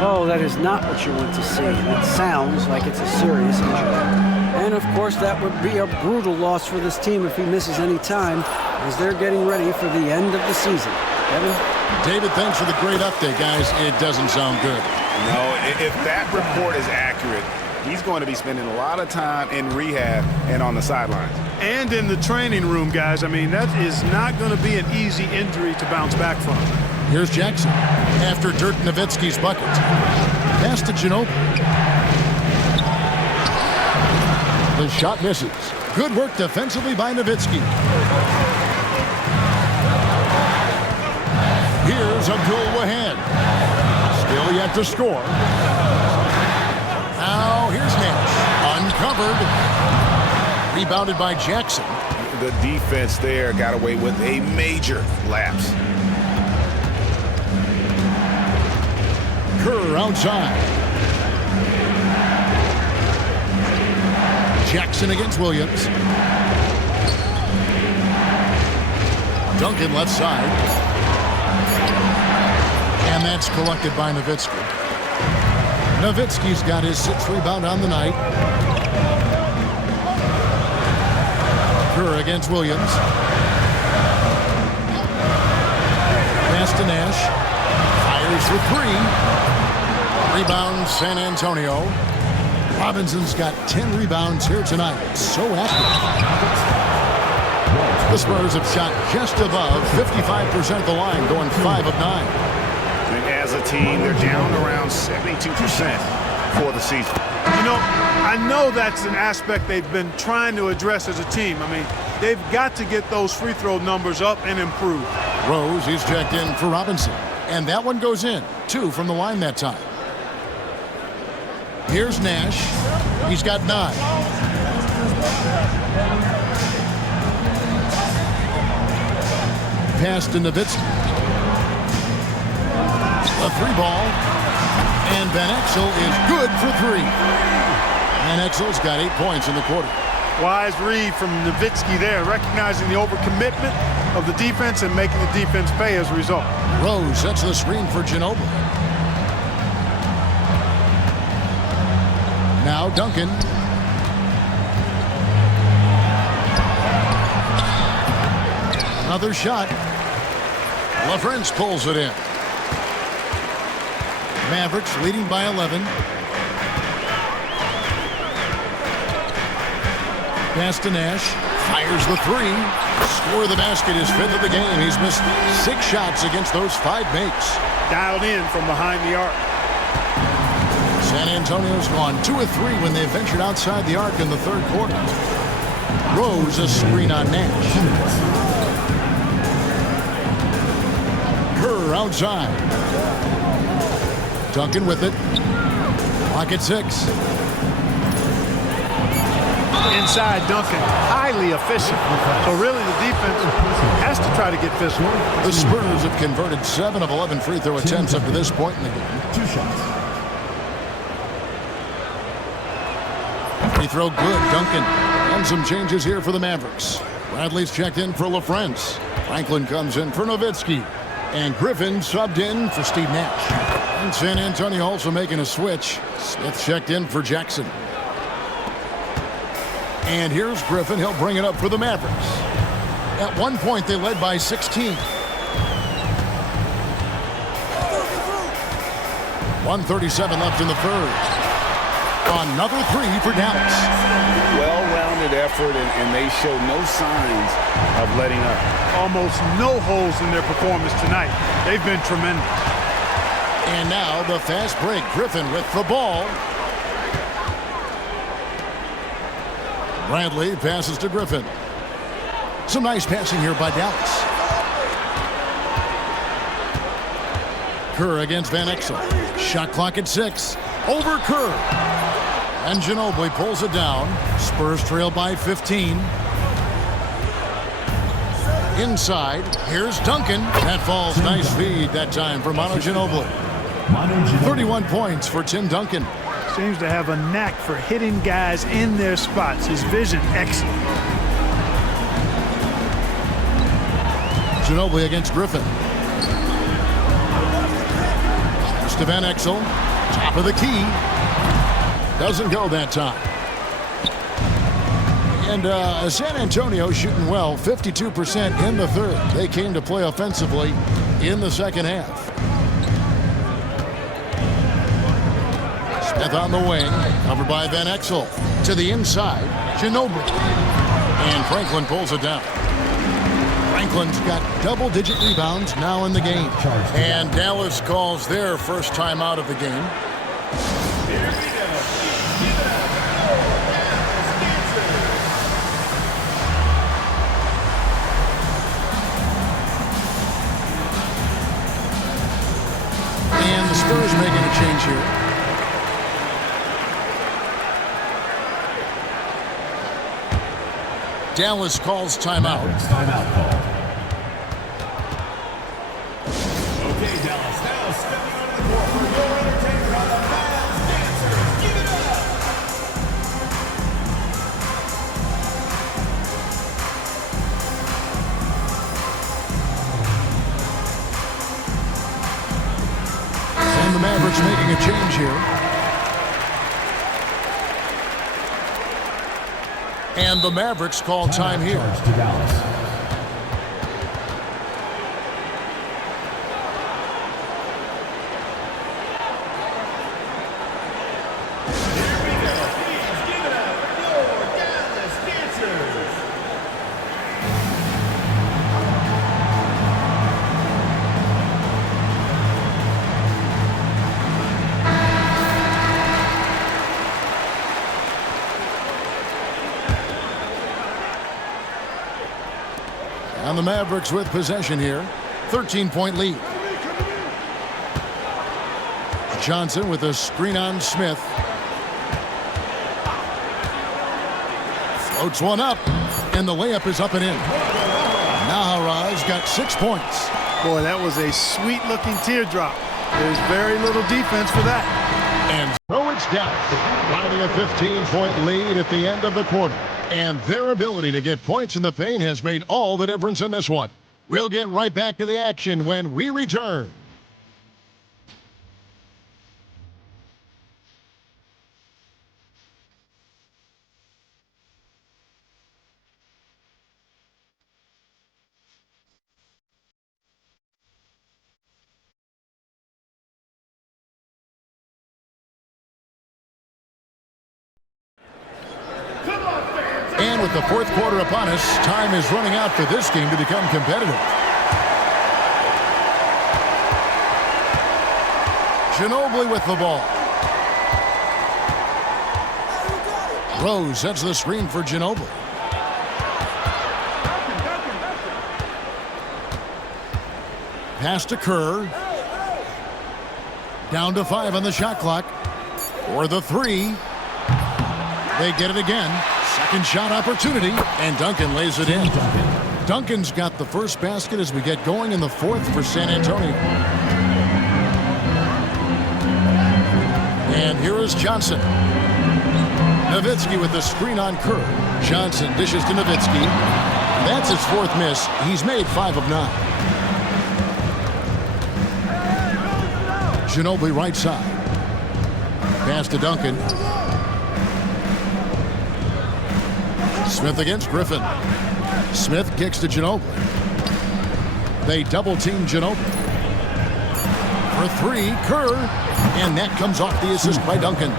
Oh, that is not what you want to see. That sounds like it's a serious injury. And, of course, that would be a brutal loss for this team if he misses any time as they're getting ready for the end of the season. Kevin? David, thanks for the great update, guys. It doesn't sound good. No, if that report is accurate, he's going to be spending a lot of time in rehab and on the sidelines. And in the training room, guys. I mean, that is not going to be an easy injury to bounce back from. Here's Jackson after Dirk Nowitzki's bucket. Pass to Ginobili. The shot misses. Good work defensively by Nowitzki. Here's Abdul Wahab. Still yet to score. Now here's Nash. Uncovered. Rebounded by Jackson. The defense there got away with a major lapse. Kerr outside. Jackson against Williams. Duncan left side. And that's collected by Nowitzki. Nowitzki's got his 6th rebound on the night. Kerr against Williams. Pass to Nash. Fires for 3. Rebound San Antonio. Robinson's got 10 rebounds here tonight. So active. The Spurs have shot just above 55% of the line, going 5 of 9. And as a team. They're down around 72% for the season. You know, I know that's an aspect they've been trying to address as a team. I mean, they've got to get those free throw numbers up and improve. Rose, he's checked in for Robinson. And that one goes in. 2 from the line that time. Here's Nash. He's got 9. Pass to Nowitzki. A 3-ball. And Van Exel is good for 3. Van Exel's got 8 points in the quarter. Wise read from Nowitzki there, recognizing the overcommitment of the defense and making the defense pay as a result. Rose sets the screen for Ginobili. Now Duncan. Another shot. LaFrance pulls it in. Mavericks leading by 11. Pass to Nash. Fires the 3. Score of the basket, his 5th of the game. He's missed 6 shots against those 5 makes. Dialed in from behind the arc. San Antonio's gone 2 of 3 when they ventured outside the arc in the 3rd quarter. Rose a screen on Nash. Kerr outside. Duncan with it. Clock at 6. Inside Duncan, highly efficient. So really the defense has to try to get physical. The Spurs have converted 7 of 11 free throw attempts up to this point in the game. 2 shots. Free throw good, Duncan. And some changes here for the Mavericks. Bradley's checked in for LaFrance. Franklin comes in for Nowitzki. And Griffin subbed in for Steve Nash. And San Antonio also making a switch. Smith checked in for Jackson. And here's Griffin. He'll bring it up for the Mavericks. At one point, they led by 16. 1:37 left in the 3rd. Another 3 for Dallas. Well-rounded effort, and they show no signs of letting up. Almost no holes in their performance tonight. They've been tremendous. And now the fast break. Griffin with the ball. Bradley passes to Griffin. Some nice passing here by Dallas. Kerr against Van Exel. Shot clock at 6. Over Kerr. And Ginobili pulls it down. Spurs trail by 15. Inside. Here's Duncan. That falls. Nice feed that time for Manu Ginobili. 31 points for Tim Duncan. Seems to have a knack for hitting guys in their spots. His vision, excellent. Ginobili against Griffin. Pass to Van Exel. Top of the key. Doesn't go that time. And San Antonio shooting well, 52% in the 3rd. They came to play offensively in the 2nd half. Smith on the wing, covered by Van Exel. To the inside, Ginobili. And Franklin pulls it down. Franklin's got double-digit rebounds now in the game. And Dallas calls their first time out of the game. And the Spurs making a change here. Dallas calls timeout. Timeout call. Okay, Dallas. Now stepping onto the court for your entertainment are the Mavs dancers. Give it up. And the Mavericks making a change here. And the Mavericks call time here. To Dallas. Here we go. Please give it up for your Dallas dancers. And the Mavericks with possession here. 13-point lead. Johnson with a screen on Smith. Floats one up, and the layup is up and in. Nahara's got 6 points. Boy, that was a sweet-looking teardrop. There's very little defense for that. And so it's Dallas, riding a 15-point lead at the end of the quarter. And their ability to get points in the paint has made all the difference in this one. We'll get right back to the action when we return. And with the fourth quarter upon us, time is running out for this game to become competitive. Ginobili with the ball. Rose sets the screen for Ginobili. Pass to Kerr. Down to 5 on the shot clock. For the 3. They get it again. Second shot opportunity, and Duncan lays it in. Duncan's got the first basket as we get going in the fourth for San Antonio. And here is Johnson. Nowitzki with the screen on Kerr. Johnson dishes to Nowitzki. That's his 4th miss. He's made 5 of 9. Ginobili right side. Pass to Duncan. Smith against Griffin. Smith kicks to Ginobili. They double-team Ginobili. For 3, Kerr. And that comes off the assist by Duncan.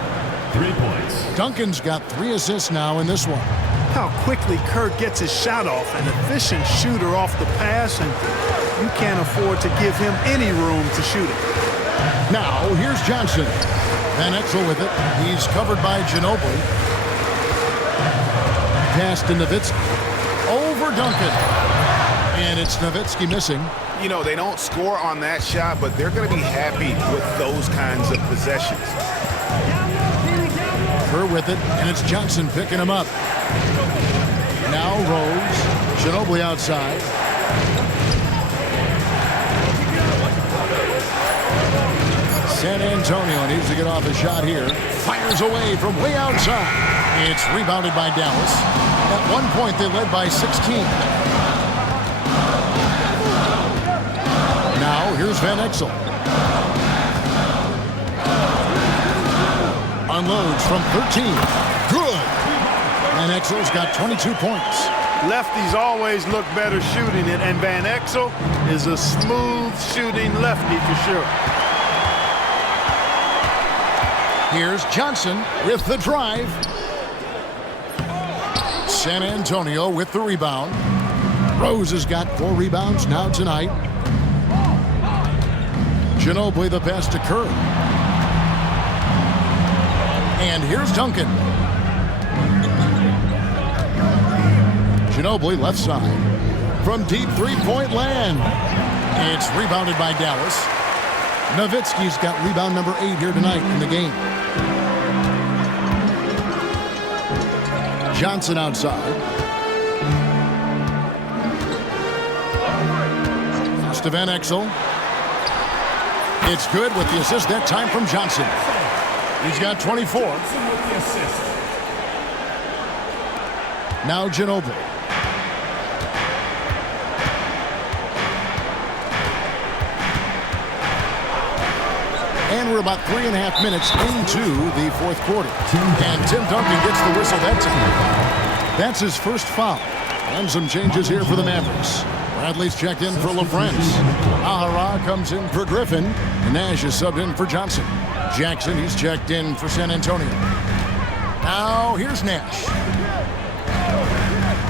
3 points. Duncan's got 3 assists now in this one. How quickly Kerr gets his shot off. An efficient shooter off the pass, and you can't afford to give him any room to shoot it. Now, here's Johnson. Van Exel with it. He's covered by Ginobili. Pass to Nowitzki. Over Duncan. And it's Nowitzki missing. You know, they don't score on that shot, but they're going to be happy with those kinds of possessions. Kerr with it, and it's Johnson picking him up. Now Rose. Ginobili outside. San Antonio needs to get off a shot here. Fires away from way outside. It's rebounded by Dallas. At one point, they led by 16. Now, here's Van Exel. Unloads from 13. Good. Van Exel's got 22 points. Lefties always look better shooting it, and Van Exel is a smooth shooting lefty for sure. Here's Johnson with the drive. San Antonio with the rebound. Rose has got 4 rebounds now tonight. Ginobili the pass to Kerr. And here's Duncan. Ginobili left side. From deep 3-point land. It's rebounded by Dallas. Nowitzki's got rebound number 8 here tonight in the game. Johnson outside. Pass to Van Exel. It's good with the assist that time from Johnson. He's got 24. Now Ginobili. And we're about 3.5 minutes into the fourth quarter. And Tim Duncan gets the whistle that time. That's his first foul. And some changes here for the Mavericks. Bradley's checked in for LaFrance. Ahara comes in for Griffin. And Nash is subbed in for Johnson. Jackson, he's checked in for San Antonio. Now here's Nash.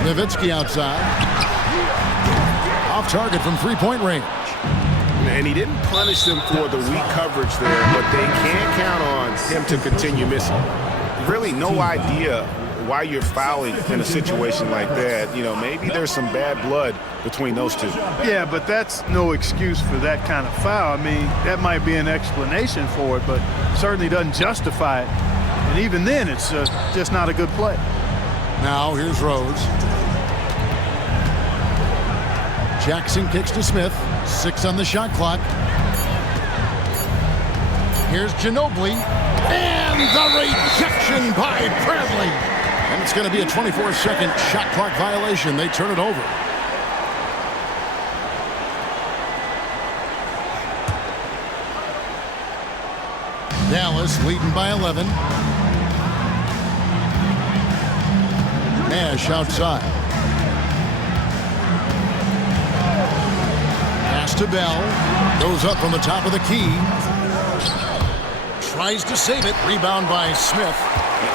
Nowitzki outside. Off target from 3-point range. And he didn't punish them for the weak coverage there, but they can't count on him to continue missing. Really no idea why you're fouling in a situation like that. You know, maybe there's some bad blood between those two. Yeah, but that's no excuse for that kind of foul. I mean, that might be an explanation for it, but certainly doesn't justify it. And even then, it's just not a good play. Now here's Rose. Jackson kicks to Smith. 6 on the shot clock. Here's Ginobili. And the rejection by Bradley. And it's going to be a 24-second shot clock violation. They turn it over. Dallas leading by 11. Nash outside. Pass to Bell. Goes up from the top of the key. Tries to save it. Rebound by Smith.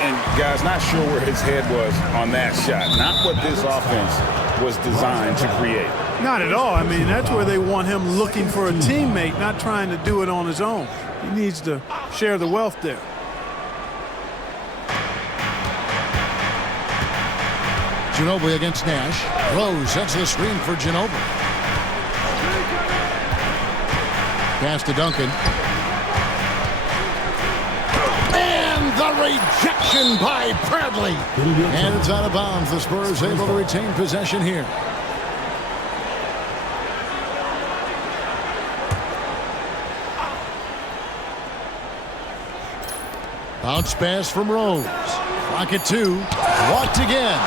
And guys, not sure where his head was on that shot. Not what this offense was designed to create. Not at all. I mean, that's where they want him looking for a teammate, not trying to do it on his own. He needs to share the wealth there. Ginobili against Nash. Rose sets the screen for Ginobili. Pass to Duncan. And the rejection by Bradley. And it's out of bounds. The Spurs able to retain possession here. Bounce pass from Rose. Clock at 2. Walked again.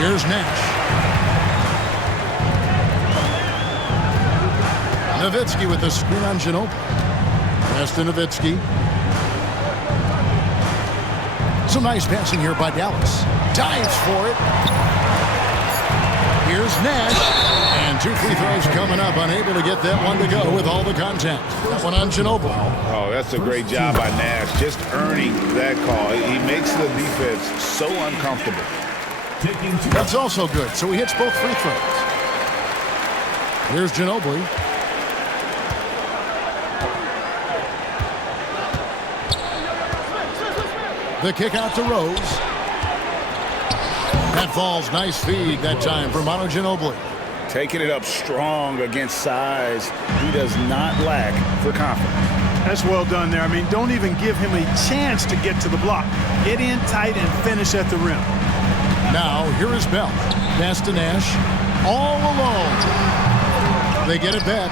Here's Nash. Nowitzki with the screen on Ginobili. Pass to Nowitzki. Some nice passing here by Dallas. Dives for it. Here's Nash. And 2 free throws coming up. Unable to get that one to go with all the contact. That one on Ginobili. Oh, that's a great job by Nash. Just earning that call. He makes the defense so uncomfortable. That's also good. So he hits both free throws. Here's Ginobili. The kick out to Rose. That falls. Nice feed that time for Manu Ginobili. Taking it up strong against size. He does not lack for confidence. That's well done there. I mean, don't even give him a chance to get to the block. Get in tight and finish at the rim. Now, here is Bell. Pass to Nash. All alone. They get it back.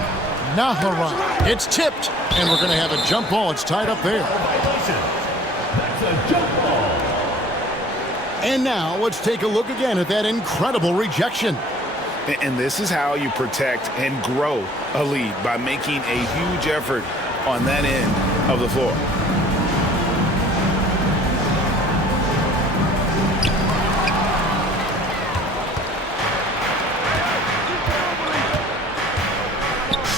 Nahara. It's tipped. And we're going to have a jump ball. It's tied up there. And now, let's take a look again at that incredible rejection. And this is how you protect and grow a lead, by making a huge effort on that end of the floor.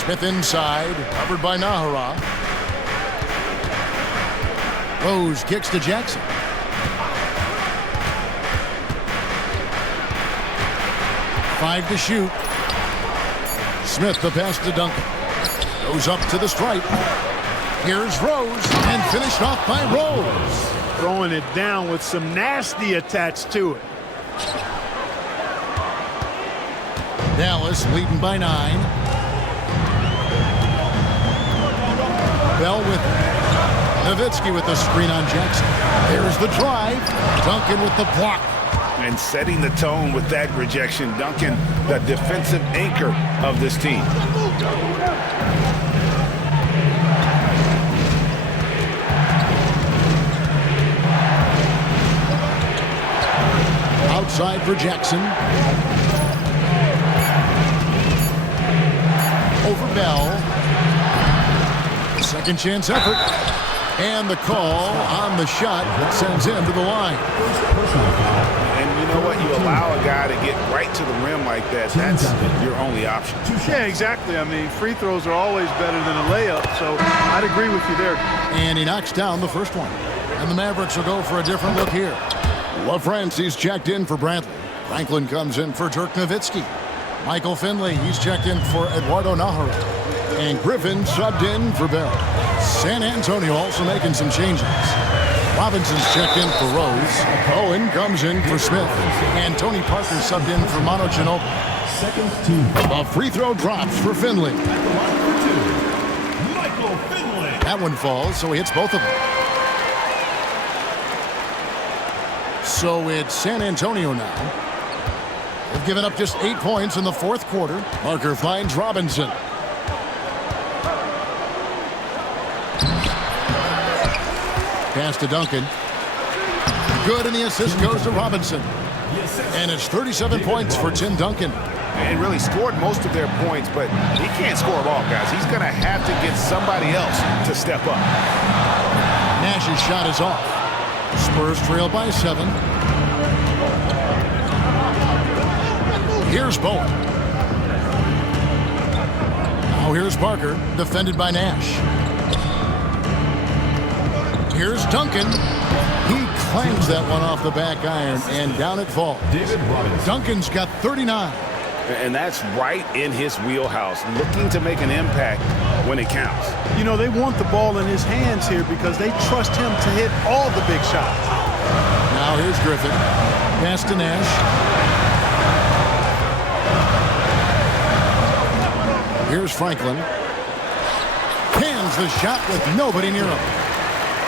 Smith inside, covered by Nahara. Rose kicks to Jackson. Five to shoot. Smith the pass to Duncan. Goes up to the stripe. Here's Rose, and finished off by Rose. Throwing it down with some nasty attached to it. Dallas leading by 9. Bell with Nowitzki with the screen on Jackson. There's the drive. Duncan with the block. And setting the tone with that rejection. Duncan, the defensive anchor of this team. Outside for Jackson. Over Bell. Second chance effort. And the call on the shot that sends him to the line. And you know what? You allow a guy to get right to the rim like that. That's your only option. Yeah, exactly. I mean, free throws are always better than a layup, so I'd agree with you there. And he knocks down the first one. And the Mavericks will go for a different look here. LaFrancie's checked in for Bradley. Franklin comes in for Dirk Nowitzki. Michael Finley, he's checked in for Eduardo Nahara. And Griffin subbed in for Bell. San Antonio also making some changes. Robinson's checked in for Rose. Owen comes in for Smith. And Tony Parker subbed in for Manu Ginobili. Second team. A free throw drops for Finley. Michael Finley. That one falls, so he hits both of them. So it's San Antonio now. They've given up just 8 points in the fourth quarter. Parker finds Robinson. Pass to Duncan. Good, and the assist goes to Robinson. And it's 37 points for Tim Duncan. And really scored most of their points, but he can't score them all, guys. He's going to have to get somebody else to step up. Nash's shot is off. Spurs trail by 7. Here's Bowen. Now here's Parker, defended by Nash. Here's Duncan. He clangs that one off the back iron, and down it falls. David Robinson. Duncan's got 39. And that's right in his wheelhouse, looking to make an impact when it counts. You know, they want the ball in his hands here because they trust him to hit all the big shots. Now here's Griffin. Pass to Nash. Here's Franklin. Hands the shot with nobody near him.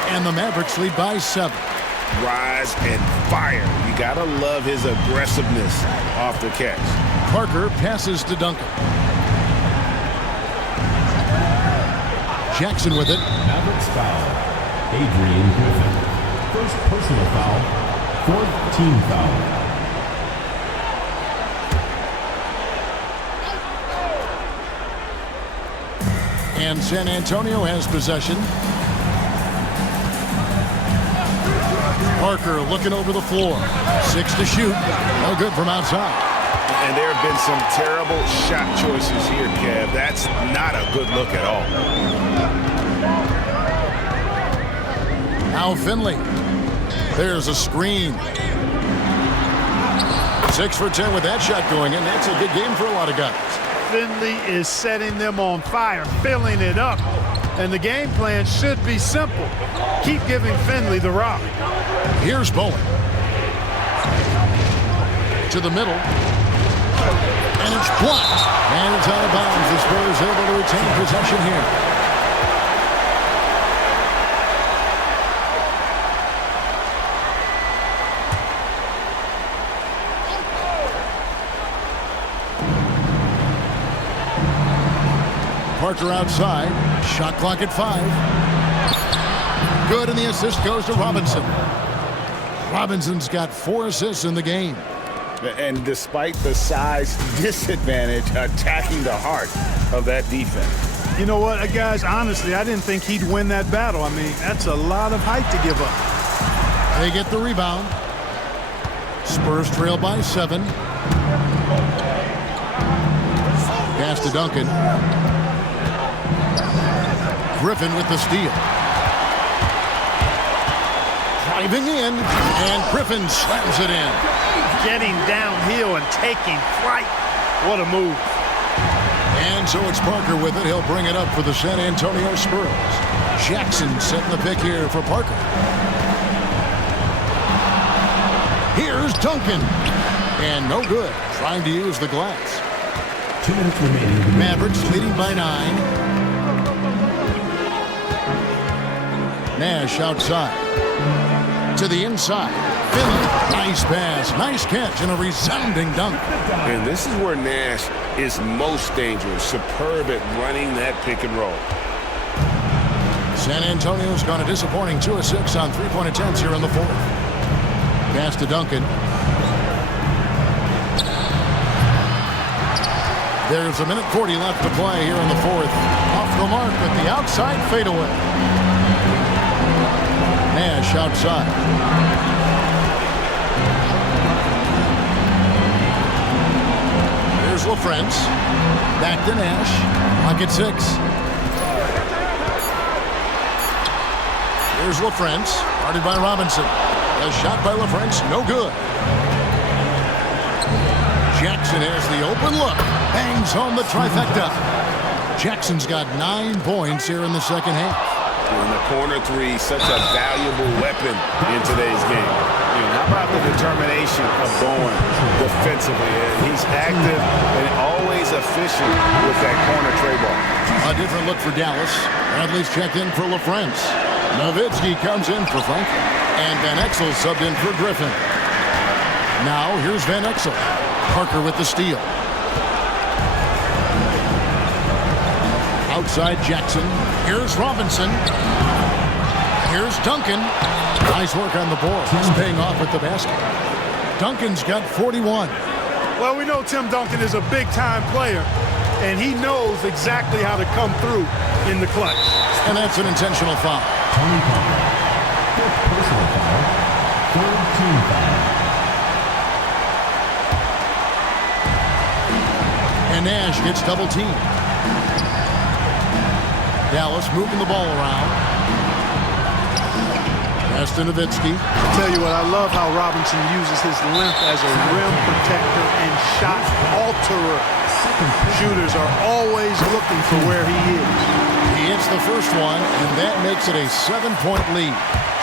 And the Mavericks lead by 7. Rise and fire. You got to love his aggressiveness off the catch. Parker passes to Duncan. Jackson with it. Mavericks foul. Adrian Griffin. First personal foul. Fourth team foul. And San Antonio has possession. Parker looking over the floor. 6 to shoot. No good from outside. And there have been some terrible shot choices here, Kev. That's not a good look at all. Now Finley. There's a screen. 6 for 10 with that shot going in. That's a good game for a lot of guys. Finley is setting them on fire, filling it up. And the game plan should be simple. Keep giving Finley the rock. Here's Bowen. To the middle. And it's blocked. And it's out of bounds. The Spurs able to retain possession here. Parker outside. Shot clock at 5. Good, and the assist goes to Robinson. Robinson's got 4 assists in the game. And despite the size disadvantage, attacking the heart of that defense. You know what, guys, honestly, I didn't think he'd win that battle. I mean, that's a lot of height to give up. They get the rebound. Spurs trail by 7. Pass to Duncan. Griffin with the steal. Driving in, and Griffin slams it in. Getting downhill and taking flight. What a move. And so it's Parker with it. He'll bring it up for the San Antonio Spurs. Jackson setting the pick here for Parker. Here's Duncan. And no good. Trying to use the glass. 2 minutes remaining. Mavericks leading by 9. Nash outside. To the inside. Finley. Nice pass. Nice catch and a resounding dunk. And this is where Nash is most dangerous. Superb at running that pick and roll. San Antonio's gone a disappointing 2 of 6 on 3-point attempts here in the fourth. Pass to Duncan. There's 1:40 left to play here in the fourth. Off the mark with the outside fadeaway. Nash outside. Here's LaFrance. Back to Nash. Clock at 6. Here's LaFrance. Guarded by Robinson. A shot by LaFrance. No good. Jackson has the open look. Bangs home the trifecta. Jackson's got 9 points here in the second half. And the corner three, such a valuable weapon in today's game. How about the determination of going defensively? He's active and always efficient with that corner tray ball. A different look for Dallas. Bradley's checked in for LaFrance. Nowitzki comes in for Franklin. And Van Exel subbed in for Griffin. Now here's Van Exel. Parker with the steal. Outside Jackson. Here's Robinson. Here's Duncan. Nice work on the board. He's paying off at the basket. Duncan's got 41. Well, we know Tim Duncan is a big-time player, and he knows exactly how to come through in the clutch. And that's an intentional foul. Tony Parker. Fifth personal foul. Third team foul. And Nash gets double-teamed. Dallas moving the ball around. Pass to Nowitzki. I tell you what, I love how Robinson uses his length as a rim protector and shot alterer. Shooters are always looking for where he is. He hits the first one, and that makes it a 7-point lead.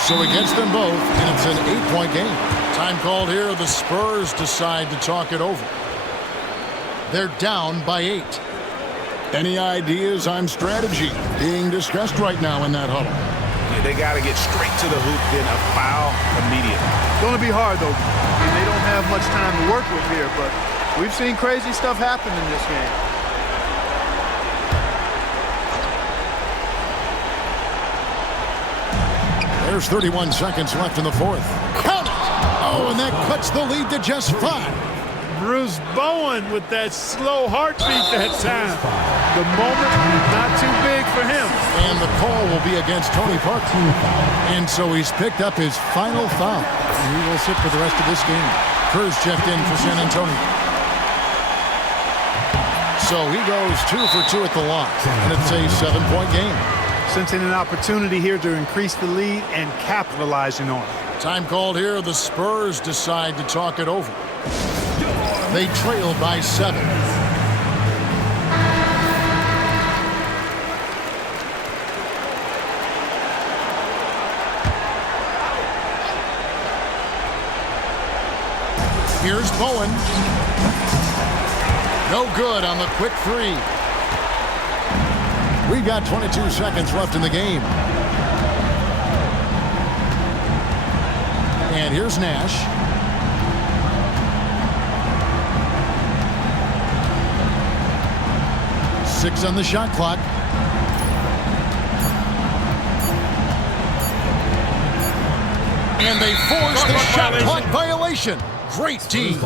So he gets them both, and it's an 8-point game. Time called here. The Spurs decide to talk it over. They're down by 8. Any ideas on strategy being discussed right now in that huddle? They got to get straight to the hoop, then a foul immediately. Going to be hard, though. They don't have much time to work with here, but we've seen crazy stuff happen in this game. There's 31 seconds left in the fourth. Count it! Oh, and that cuts the lead to just 5. Bruce Bowen with that slow heartbeat that time. The moment, not too big for him. And the call will be against Tony Parker. And so he's picked up his final foul. And he will sit for the rest of this game. Kerr's checked in for San Antonio. So he goes 2 for 2 at the line. And it's a 7-point game. Sensing an opportunity here to increase the lead and capitalizing on it. Time called here. The Spurs decide to talk it over. They trail by 7. Here's Bowen. No good on the quick 3. We got 22 seconds left in the game. And here's Nash. 6 on the shot clock. And they force the shot clock violation. Great team.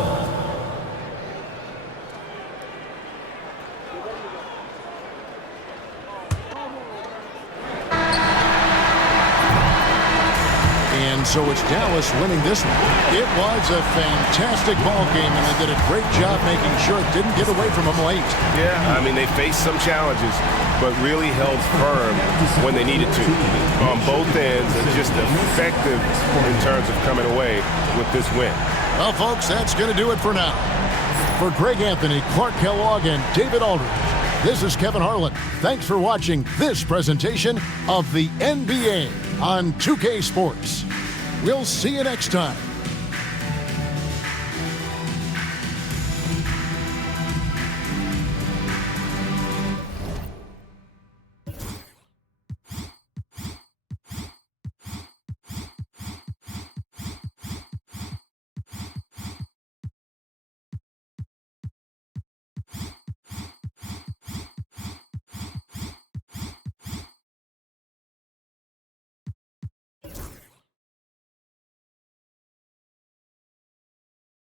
And so it's Dallas winning this one. It was a fantastic ball game, and they did a great job making sure it didn't get away from them late. Yeah, I mean, they faced some challenges, but really held firm when they needed to on both ends, and just effective in terms of coming away with this win. Well, folks, that's going to do it for now. For Greg Anthony, Clark Kellogg, and David Aldridge, this is Kevin Harlan. Thanks for watching this presentation of the NBA on 2K Sports. We'll see you next time.